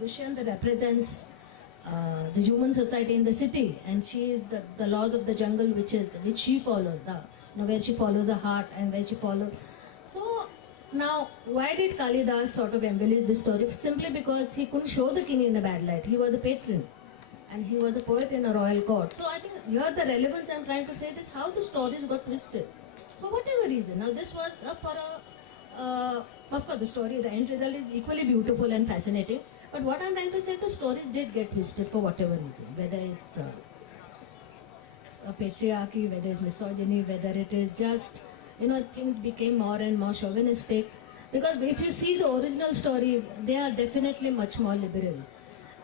Dushyant represents the human society in the city, and she is the laws of the jungle, which she follows, where she follows the heart and where she follows. So now, why did Kalidas sort of embellish this story? Simply because he couldn't show the king in a bad light. He was a patron, and he was a poet in a royal court. So I think here the relevance I'm trying to say is how the stories got twisted, for whatever reason. Now this was of course the story, the end result is equally beautiful and fascinating. But what I'm trying to say, the stories did get twisted for whatever reason, whether it's a patriarchy, whether it's misogyny, whether it is just, things became more and more chauvinistic. Because if you see the original stories, they are definitely much more liberal.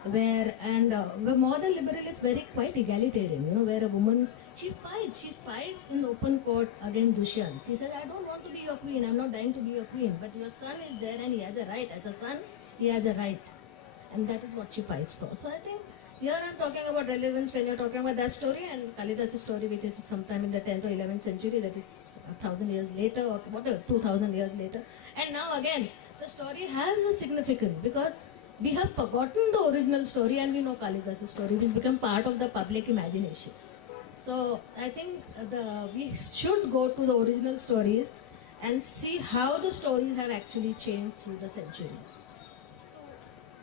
Where more than liberal, it's quite egalitarian, where a woman, she fights in open court against Dushyant. She says, I don't want to be your queen, I'm not dying to be your queen, but your son is there and he has a right. As a son, he has a right. and that is what she fights for. So I think here I'm talking about relevance when you're talking about that story, and Kalidasa's story, which is sometime in the 10th or 11th century, that is 1,000 years later or whatever, 2,000 years later. And now again, the story has a significance because we have forgotten the original story and we know Kalidasa's story, which become part of the public imagination. So I think we should go to the original stories and see how the stories have actually changed through the centuries.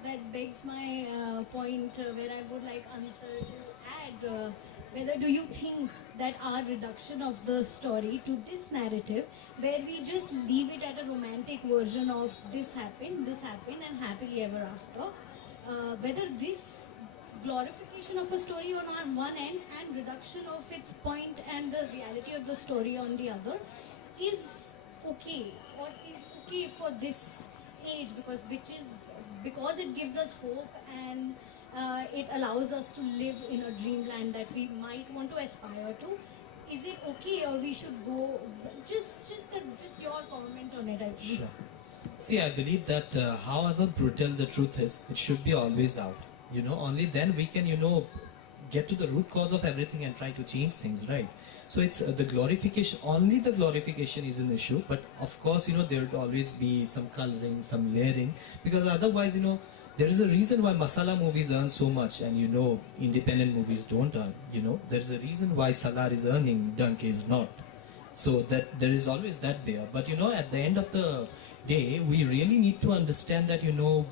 That begs my point where I would like Antar to add whether do you think that our reduction of the story to this narrative where we just leave it at a romantic version of this happened and happily ever after, whether this glorification of a story on one end and reduction of its point and the reality of the story on the other is okay or is okay for this age because it gives us hope and it allows us to live in a dreamland that we might want to aspire to. Is it okay or we should go just your comment on it? I think. Sure. See, I believe that however brutal the truth is, it should be always out. Only then we can, get to the root cause of everything and try to change things, right? So it's the glorification, only the glorification is an issue. But of course, there would always be some coloring, some layering, because otherwise, there is a reason why masala movies earn so much and, independent movies don't earn, There is a reason why Salar is earning, Dunk is not. So that there is always that there. But, at the end of the day, we really need to understand that,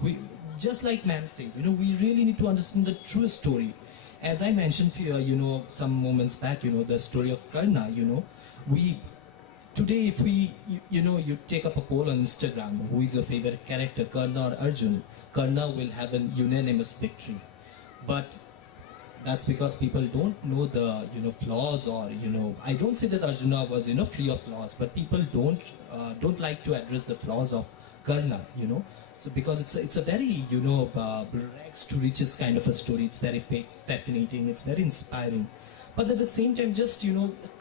we, just like ma'am said, we really need to understand the true story. As I mentioned, some moments back, the story of Karna, today if you take up a poll on Instagram, who is your favorite character, Karna or Arjun, Karna will have an unanimous victory. But that's because people don't know the, flaws or, I don't say that Arjuna was, free of flaws, but people don't like to address the flaws of Karna, So because it's a very, rags to riches kind of a story. It's very fascinating. It's very inspiring. But at the same time, just,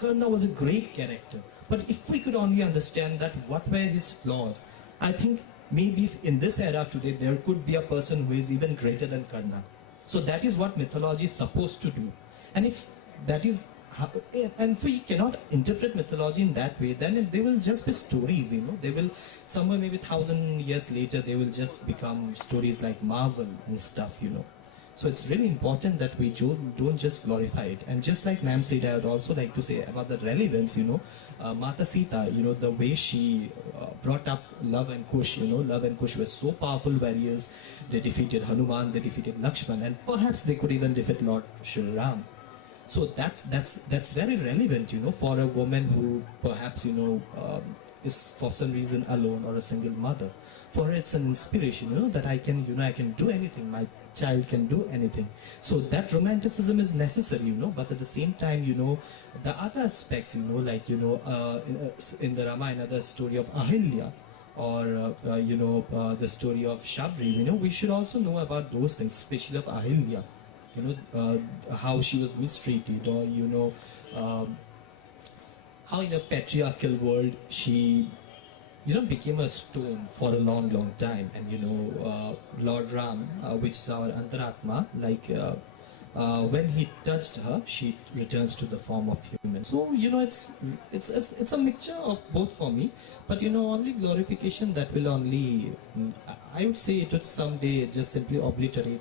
Karna was a great character. But if we could only understand that what were his flaws, I think maybe if in this era today, there could be a person who is even greater than Karna. So that is what mythology is supposed to do. And if that is, and if we cannot interpret mythology in that way, then they will just be stories, They will, somewhere maybe 1,000 years later, they will just become stories like Marvel and stuff, So it's really important that we don't just glorify it. And just like ma'am said, I would also like to say about the relevance, Mata Sita, the way she brought up Love and Kush, Love and Kush were so powerful warriors. They defeated Hanuman, they defeated Lakshman, and perhaps they could even defeat Lord Shri Ram. So that's very relevant, for a woman who perhaps, is for some reason alone or a single mother. For her, it's an inspiration, that I can do anything. My child can do anything. So that romanticism is necessary, but at the same time, the other aspects, like, in the Ramayana, the story of Ahilya, or, the story of Shabri, we should also know about those things, especially of Ahilya. How she was mistreated, or how in a patriarchal world she became a stone for a long time. And Lord Ram, which is our Antaratma, like when he touched her, she returns to the form of human. So it's a mixture of both for me. But only glorification that will only, I would say it would someday just simply obliterate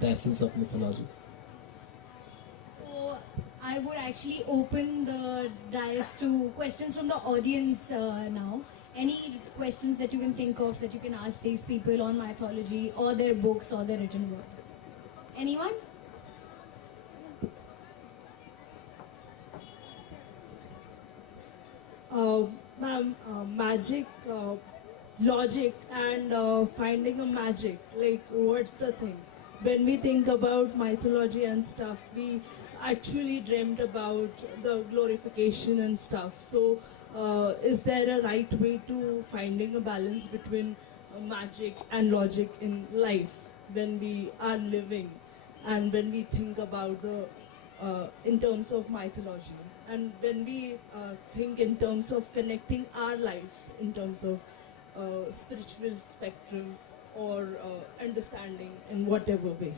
the essence of mythology. So I would actually open the dais to questions from the audience now. Any questions that you can think of that you can ask these people on mythology or their books or their written work? Anyone? Ma'am, magic, logic and finding a magic, like what's the thing? When we think about mythology and stuff, we actually dreamt about the glorification and stuff. So is there a right way to finding a balance between magic and logic in life when we are living and when we think about the in terms of mythology, and when we think in terms of connecting our lives in terms of spiritual spectrum or understanding in whatever way.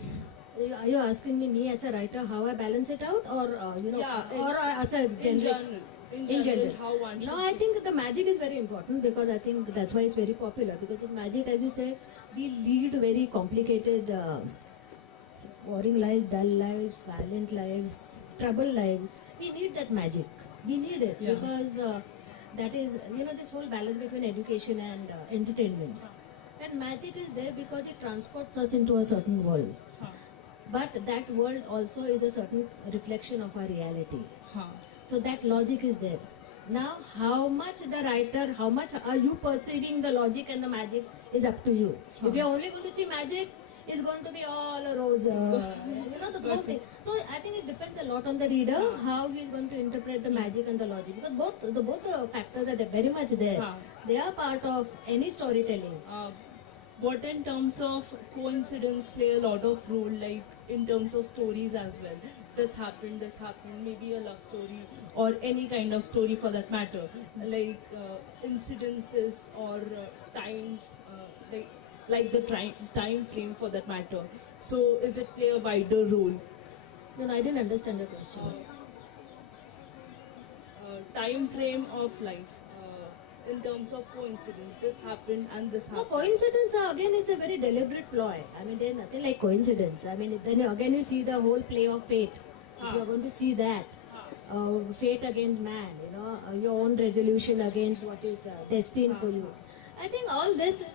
Are you asking me as a writer how I balance it out, or or as a In generic? general, how one should No, I think the magic is very important, because I think that's why it's very popular. Because with magic, as you say, we lead very complicated, boring lives, dull lives, violent lives, troubled lives. We need that magic. We need it because that is, this whole balance between education and entertainment. And magic is there because it transports us into a certain world. But that world also is a certain reflection of our reality. So that logic is there. Now, how much the writer, how much are you perceiving the logic and the magic is up to you. If you're only going to see magic, it's going to be all a rose, the whole thing. So I think it depends a lot on the reader, how he is going to interpret the magic and the logic. Because both the factors are very much there. They are part of any storytelling. What in terms of coincidence play a lot of role, like in terms of stories as well? This happened, maybe a love story or any kind of story for that matter, like incidences or times, like the time frame for that matter. So is it play a wider role? No, I didn't understand the question. Time frame of life. In terms of coincidence, this happened and this No, happened. coincidence, again, it's a very deliberate ploy. I mean, there's nothing like coincidence. I mean, then again you see the whole play of fate. If you're going to see that, fate against man, your own resolution against what is destined for you. I think all this is,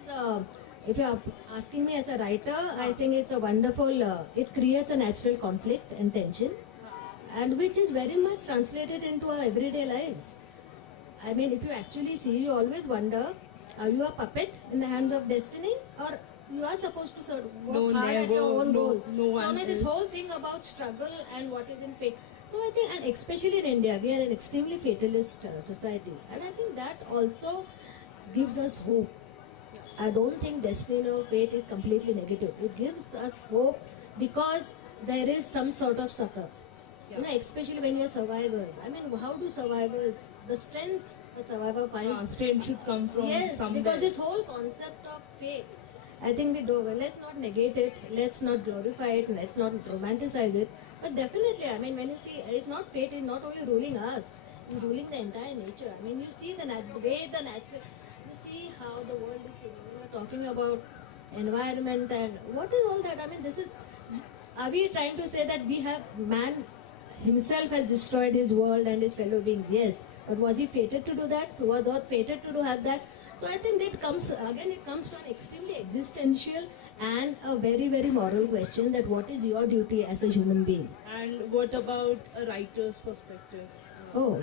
if you're asking me as a writer, I think it's a wonderful, it creates a natural conflict and tension, and which is very much translated into our everyday lives. I mean, if you actually see, you always wonder, are you a puppet in the hands of destiny, or you are supposed to sort of work hard at your own goals? No one So, I mean, this whole thing about struggle and what is in fate. So I think, and especially in India, we are an extremely fatalist society, and I think that also gives us hope. I don't think destiny or fate is completely negative. It gives us hope because there is some sort of succor. Especially when you're survivors. I mean, how do survivors, the strength the survivor finds? Strength should come from somewhere. Because this whole concept of fate, I think we do, well, let's not negate it, let's not glorify it, let's not romanticize it. But definitely, I mean, when you see, it's not fate, it's not only ruling us, it's ruling the entire nature. I mean, you see the way the natural, you see how the world is changing. We're talking about environment and what is all that? I mean, this is, are we trying to say that we have, man himself has destroyed his world and his fellow beings? Yes. But was he fated to do that? Was God fated to have that? So I think that comes, again, it comes to an extremely existential and a very, very moral question, that what is your duty as a human being? And what about a writer's perspective? Oh,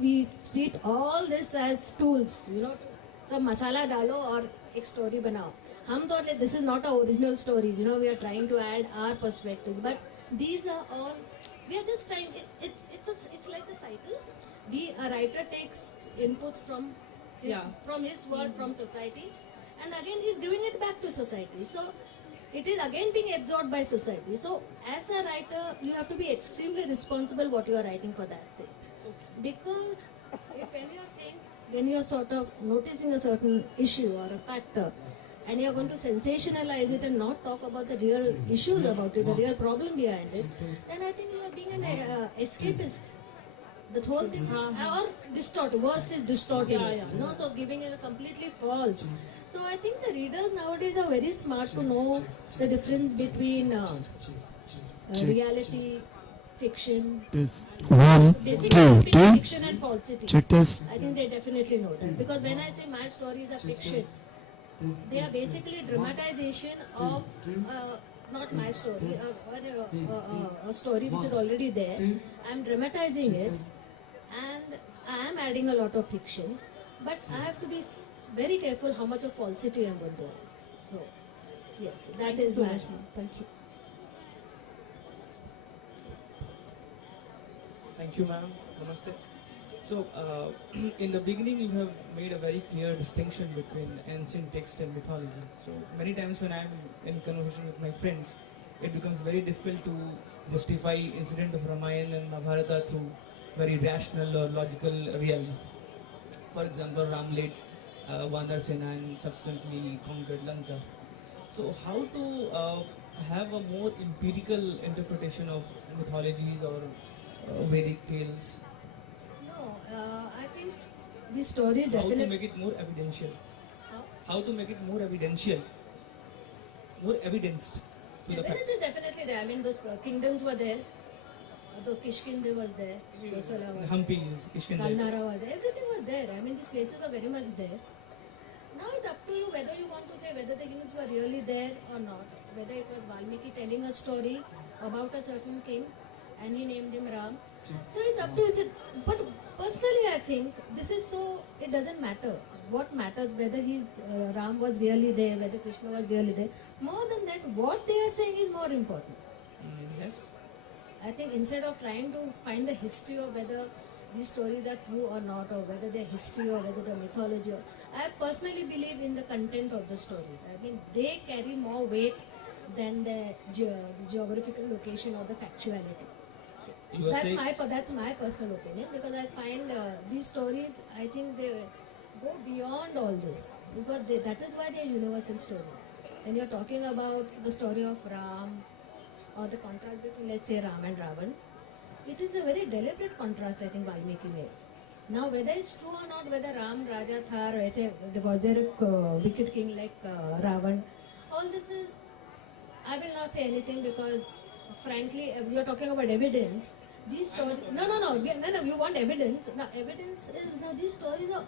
we treat all this as tools, सब masala dalo or एक story banao. हम तो, this is not our original story, we are trying to add our perspective. But these are all, we are just trying, it's like a cycle. A writer takes inputs from his world, from society, and again he's giving it back to society. So it is again being absorbed by society. So as a writer, you have to be extremely responsible what you are writing for that sake. Because when you are sort of noticing a certain issue or a factor, and you are going to sensationalize it and not talk about the real issues about it, the real problem behind it, then I think you are being an escapist. The whole thing, or distorted. Worst is distorting it. So giving it a completely false. So I think the readers nowadays are very smart to know the difference between reality, fiction, basically fiction and falsity. I think they definitely know that. Because when I say my stories are fiction, they are basically dramatization of not my story, a story which is already there. I am dramatizing it, and I am adding a lot of fiction, but I have to be very careful how much of falsity I am going to add. So, yes, that is my. Thank you. Thank you, ma'am. Namaste. So, in the beginning, you have made a very clear distinction between ancient text and mythology. So, many times when I am in conversation with my friends, it becomes very difficult to justify incident of Ramayana and Mahabharata through very rational or logical realm. For example, Ram led Vandar Sena and subsequently conquered Lanka. So how to have a more empirical interpretation of mythologies or Vedic tales? No, I think this story is How to definitely. make it more evidential? How? How to make it more evidential? More evidenced to the Evidence facts. is definitely there. I mean, those kingdoms were there. The Kishkinda was there. Kosala was there. Humpis, Kishkinda. Gandhara was there. Everything was there. I mean, these places were very much there. Now it's up to you whether you want to say whether the kings were really there or not. Whether it was Valmiki telling a story about a certain king and he named him Ram. So it's up to you. But personally, I think this is so, it doesn't matter. What matters, whether Ram was really there, whether Krishna was really there. More than that, what they are saying is more important. Yes. I think instead of trying to find the history of whether these stories are true or not, or whether they're history or whether they're mythology, I personally believe in the content of the stories. I mean, they carry more weight than the geographical location or the factuality. You are saying That's my personal opinion, because I find these stories, I think they go beyond all this, because that is why they're universal stories. When you're talking about the story of Ram, or the contrast between, let's say, Ram and Ravan, it is a very deliberate contrast, I think, Valmiki made. Now, whether it's true or not, whether Ram, Raja Tha, or was there a wicked king like Ravan, all this is, I will not say anything, because frankly, if you're talking about evidence, these stories, no, you want evidence. Now, evidence is, these stories are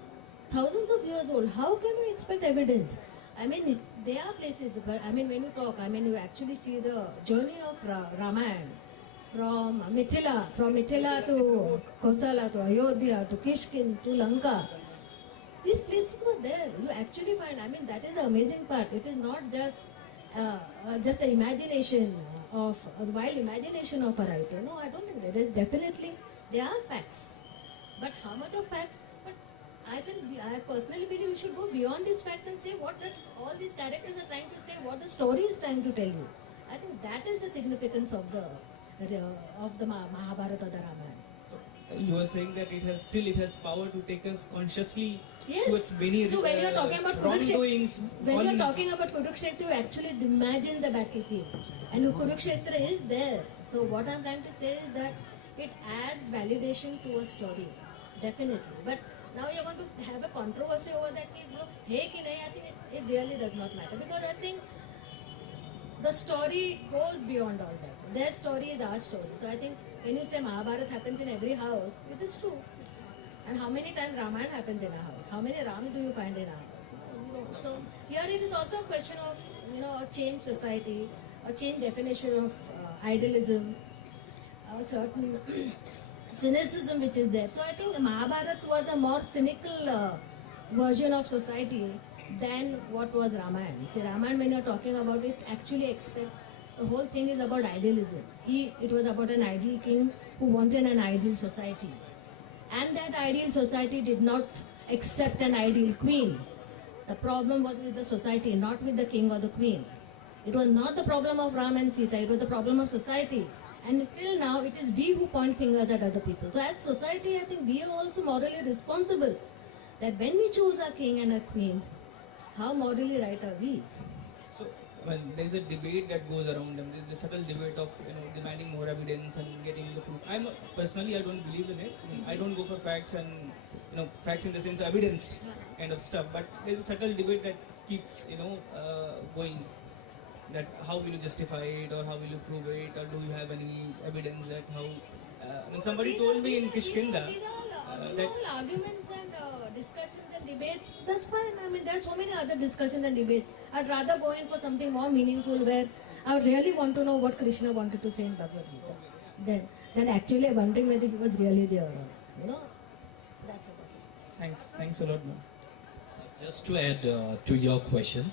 thousands of years old. How can we expect evidence? I mean, there are places, but I mean, when you talk, I mean, you actually see the journey of Ramayana from Mithila to Kosala to Ayodhya to Kishkin to Lanka. These places were there. You actually find, I mean, that is the amazing part. It is not just the imagination of, the wild imagination of a writer. No, I don't think that. There are facts. But how much of facts? I personally believe we should go beyond this fact and say what that all these characters are trying to say, what the story is trying to tell you. I think that is the significance of the Mahabharata or the Ramayana. you are saying that it has power to take us consciously Yes. towards many So when you're talking about wrongdoings, when you're follies. talking about Kurukshetra, you actually imagine the battlefield, and Kurukshetra is there. So what I'm trying to say is that it adds validation to a story, definitely. But now you're going to have a controversy over that. I think it really does not matter, because I think the story goes beyond all that. Their story is our story. So I think when you say Mahabharata happens in every house, it is true. And how many times Ramayana happens in a house? How many Ram do you find in a house? So here it is also a question of, a changed society, a changed definition of idealism, a certain cynicism which is there. So I think Mahabharata was a more cynical version of society than what was Ramayana. See, Ramayana, when you're talking about it, actually the whole thing is about idealism. It was about an ideal king who wanted an ideal society. And that ideal society did not accept an ideal queen. The problem was with the society, not with the king or the queen. It was not the problem of Ram and Sita, it was the problem of society. And till now, it is we who point fingers at other people. So as society, I think we are also morally responsible that when we choose a king and a queen, how morally right are we? So when there's a debate that goes around them, there's the subtle debate of demanding more evidence and getting the proof. I don't believe in it. I don't go for facts and facts in the sense evidenced kind of stuff. But there's a subtle debate that keeps going. That how will you justify it, or how will you prove it, or do you have any evidence that how? Somebody told me in Kishkinda These that all arguments and discussions and debates, that's fine. I mean, there are so many other discussions and debates. I'd rather go in for something more meaningful where I would really want to know what Krishna wanted to say in Bhagavad Gita than actually wondering whether he was really there or not. That's what thanks a lot, man. Just to add to your question,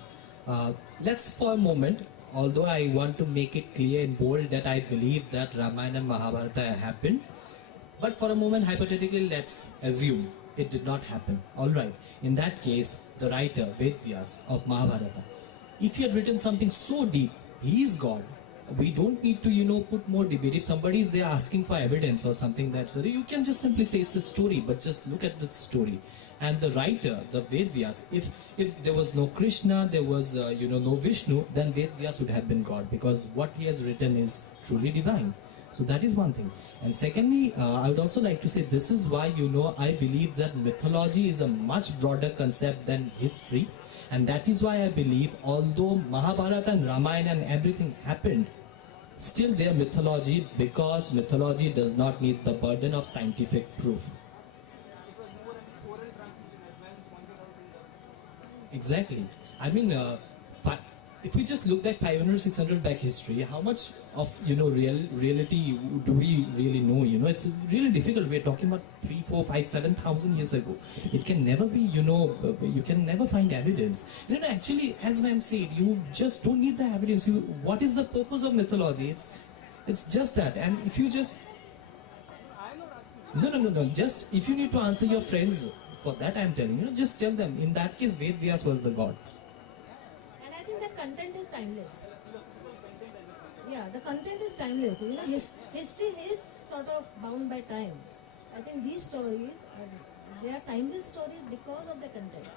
let's for a moment, although I want to make it clear in bold that I believe that Ramayana and Mahabharata happened, but for a moment, hypothetically, let's assume it did not happen. Alright, in that case, the writer, Vedvyas of Mahabharata, if he had written something so deep, he is God. We don't need to, put more debate. If somebody is there asking for evidence or something that, you can just simply say it's a story, but just look at the story. And the writer, the Ved Vyas, if there was no Krishna, there was no Vishnu, then Ved Vyas would have been God, because what he has written is truly divine. So that is one thing. And secondly, I would also like to say, this is why I believe that mythology is a much broader concept than history. And that is why I believe, although Mahabharata and Ramayana and everything happened, still they are mythology, because mythology does not need the burden of scientific proof. Exactly. I mean, if we just look back 500, 600 back history, how much of reality do we really know? It's really difficult. We're talking about 3, 4, 5, 7,000 years ago. It can never be, you can never find evidence. Actually, as ma'am said, you just don't need the evidence. What is the purpose of mythology? It's just that. And if you just no. Just if you need to answer your friends for that, I'm telling you, just tell them. In that case, Ved Vyas was the god. And I think that content is timeless. Yeah, the content is timeless. History is sort of bound by time. I think these stories, they are timeless stories because of the content.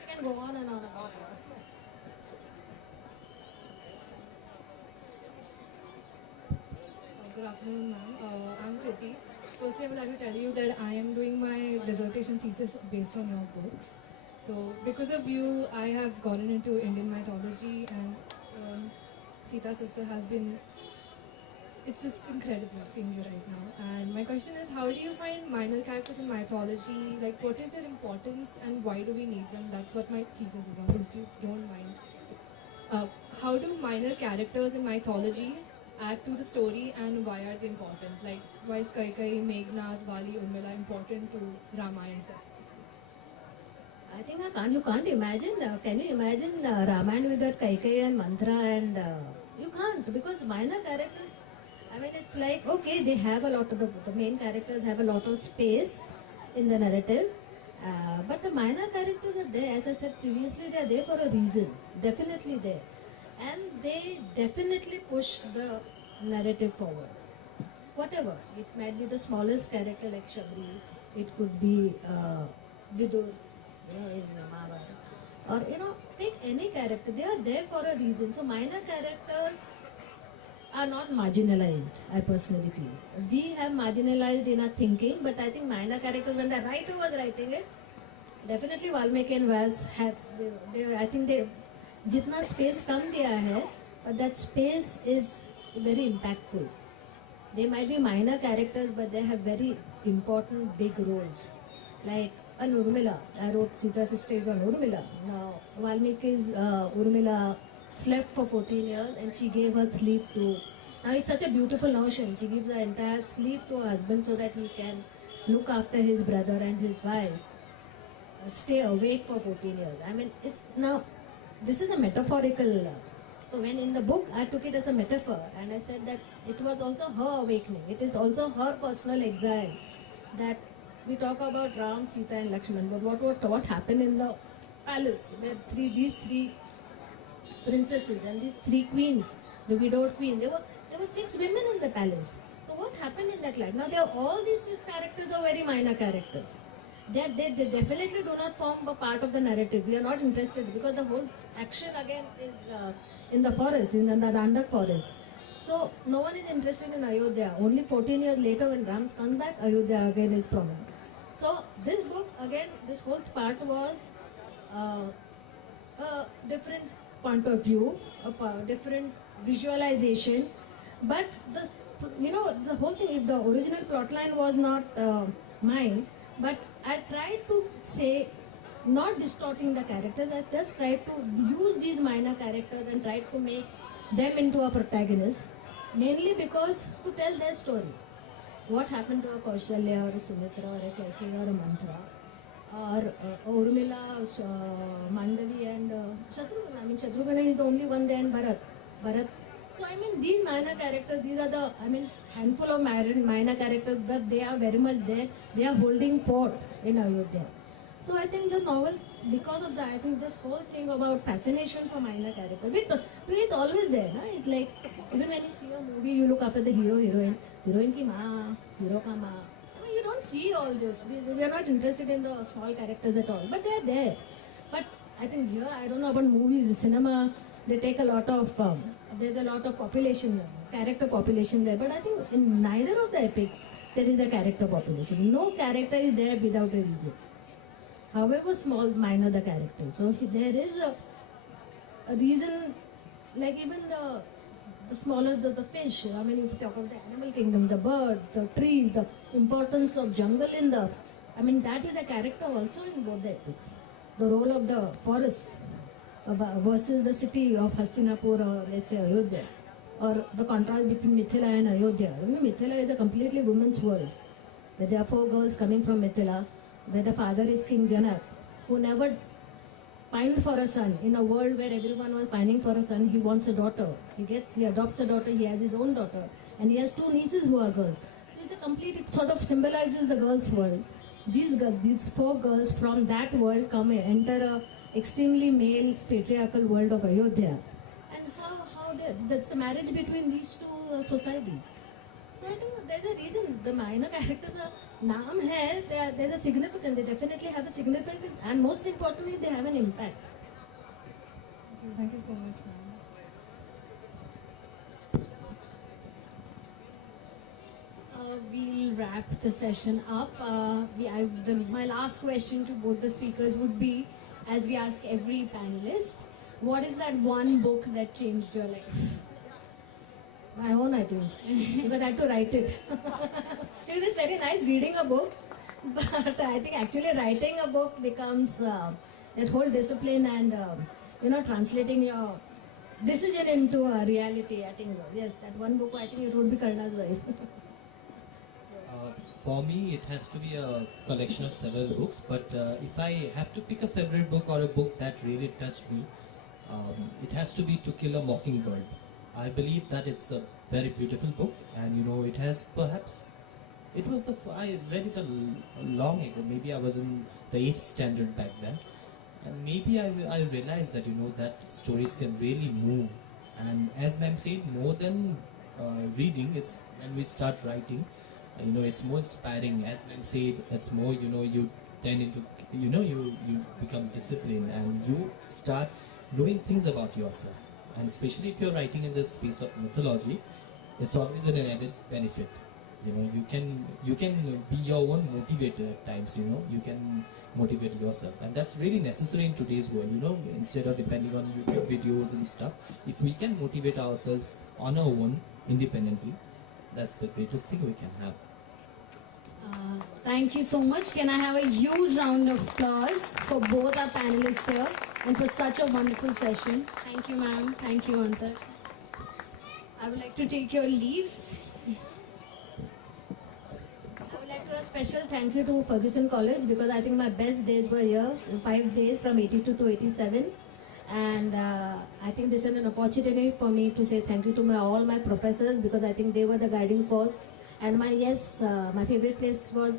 You can go on and on about it. Good afternoon, ma'am. I'm Kriti. Firstly, I would like to tell you that I am doing my dissertation thesis based on your books. So, because of you, I have gotten into Indian mythology, and Sita's sister has been. It's just incredible seeing you right now. And my question is, how do you find minor characters in mythology? Like, what is their importance, and why do we need them? That's what my thesis is on. So, if you don't mind, how do minor characters in mythology add to the story, and why are they important? Like, why is Kaikai, Meghnad, Vali, Urmila important to Ramayana specifically? I think you can't imagine. Can you imagine Ramayana with that Kaikai and Mantra? And you can't, because minor characters. I mean, it's like, okay, they have a lot of the main characters have a lot of space in the narrative, but the minor characters are there. As I said previously, they are there for a reason. Definitely there, and they definitely push the narrative forward. Whatever, it might be the smallest character like Shabri, it could be Vidur, in Mahabharata, or take any character. They are there for a reason. So minor characters are not marginalized, I personally feel. We have marginalized in our thinking, but I think minor characters, when the writer was writing it, definitely Valmiki and Vyas had, I think they, jitna space kam diya hai, but that space is very impactful. They might be minor characters, but they have very important big roles. Like an Urmila, I wrote Sita's sister on Urmila. Now, Valmiki's Urmila slept for 14 years and she gave her sleep to. Now it's such a beautiful notion. She gives the entire sleep to her husband so that he can look after his brother and his wife. Stay awake for 14 years. I mean, it's now, this is a metaphorical. So when in the book I took it as a metaphor and I said that it was also her awakening. It is also her personal exile. That we talk about Ram, Sita and Lakshman, but what happened in the palace where these three princesses and these three queens, the widowed queen, there were 6 women in the palace. So what happened in that life? Now all these characters are very minor characters. They definitely do not form a part of the narrative. We are not interested because the whole action again is in the forest, in the Dandak forest. So no one is interested in Ayodhya. Only 14 years later when Ram comes back, Ayodhya again is prominent. So this book again, this whole part was a different point of view, a different visualization. But the whole thing, if the original plotline was not mine, but I tried to say, not distorting the characters, I just tried to use these minor characters and tried to make them into a protagonist, mainly because to tell their story. What happened to a Kaushalya or a Sumitra or a Kaikai or a Mantra, or Urmila, Mandavi and Shatrughan. I mean, Shatrughan is the only one there in Bharat. So I mean, these minor characters, these are the, handful of minor characters, but they are very much there. They are holding fort in Ayodhya. So I think the novels, because of that, I think this whole thing about fascination for minor characters, it's always there. Na? It's like, even when you see a movie, you look after the hero, heroine ki maa, hero ka maa. I mean, you don't see see all this. We are not interested in the small characters at all, but they are there. But I think here, I don't know about movies, cinema, they take a lot of, there's a lot of population, character population there. But I think in neither of the epics, there is a character population. No character is there without a reason. However small, minor the character. So there is a reason, like even the smaller the fish. I mean, if you talk about the animal kingdom, the birds, the trees, the importance of jungle in the, I mean, that is a character also in both the epics. The role of the forest versus the city of Hastinapur or let's say Ayodhya, or the contrast between Mithila and Ayodhya. I mean, Mithila is a completely women's world. Where there are 4 girls coming from Mithila, where the father is King Janak, who never pined for a son. In a world where everyone was pining for a son, he wants a daughter. He adopts a daughter, he has his own daughter, and he has 2 nieces who are girls. So it's a complete, it sort of symbolizes the girls' world. These 4 girls from that world enter a extremely male patriarchal world of Ayodhya. And that's the marriage between these 2 societies. So I think there's a reason the minor characters are naam hai, there's a significance, they definitely have a significance, and most importantly they have an impact. Thank you so much, ma'am. We'll wrap the session up. My last question to both the speakers would be, as we ask every panelist, what is that one book that changed your life? My own, I think, because I had to write it. Because it's very nice reading a book, but I think actually writing a book becomes that whole discipline and translating your decision into a reality. I think yes, that one book I think it would be Karna's Wife. For me, it has to be a collection of several books, but if I have to pick a favorite book or a book that really touched me, it has to be To Kill a Mockingbird. I believe that it's a very beautiful book, and it has I read it long ago. Maybe I was in the 8th standard back then, and maybe I realized that that stories can really move. And as ma'am said, more than reading, it's when we start writing. It's more inspiring. As ma'am said, it's more, you tend into, you become disciplined and you start knowing things about yourself. And especially if you're writing in the space of mythology, it's always an added benefit. You can be your own motivator at times. You can motivate yourself, and that's really necessary in today's world. Instead of depending on YouTube videos and stuff, if we can motivate ourselves on our own independently, that's the greatest thing we can have. Thank you so much. Can I have a huge round of applause for both our panelists here and for such a wonderful session. Thank you, ma'am. Thank you, Antar. I would like to take your leave. I would like to do a special thank you to Ferguson College, because I think my best days were here, 5 days from 82 to 87. And I think this is an opportunity for me to say thank you to all my professors, because I think they were the guiding force. And my favorite place was,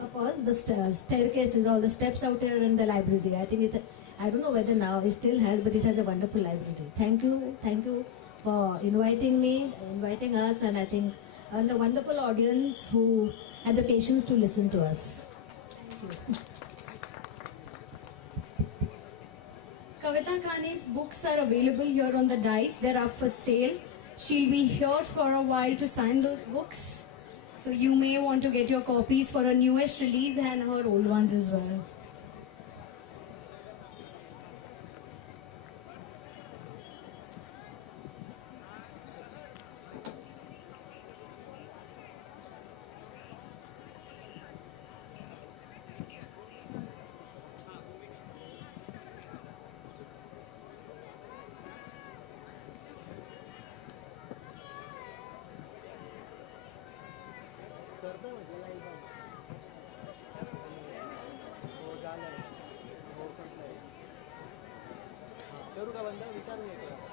of course, the staircases, all the steps out here in the library. I think I don't know whether now it still has, but it has a wonderful library. Thank you for inviting me, inviting us, and I think a wonderful audience who had the patience to listen to us. Thank you. Kavita Kane's books are available here on the dais. They are for sale. She'll be here for a while to sign those books. So you may want to get your copies for her newest release and her old ones as well. करू का बंद विचारून येतो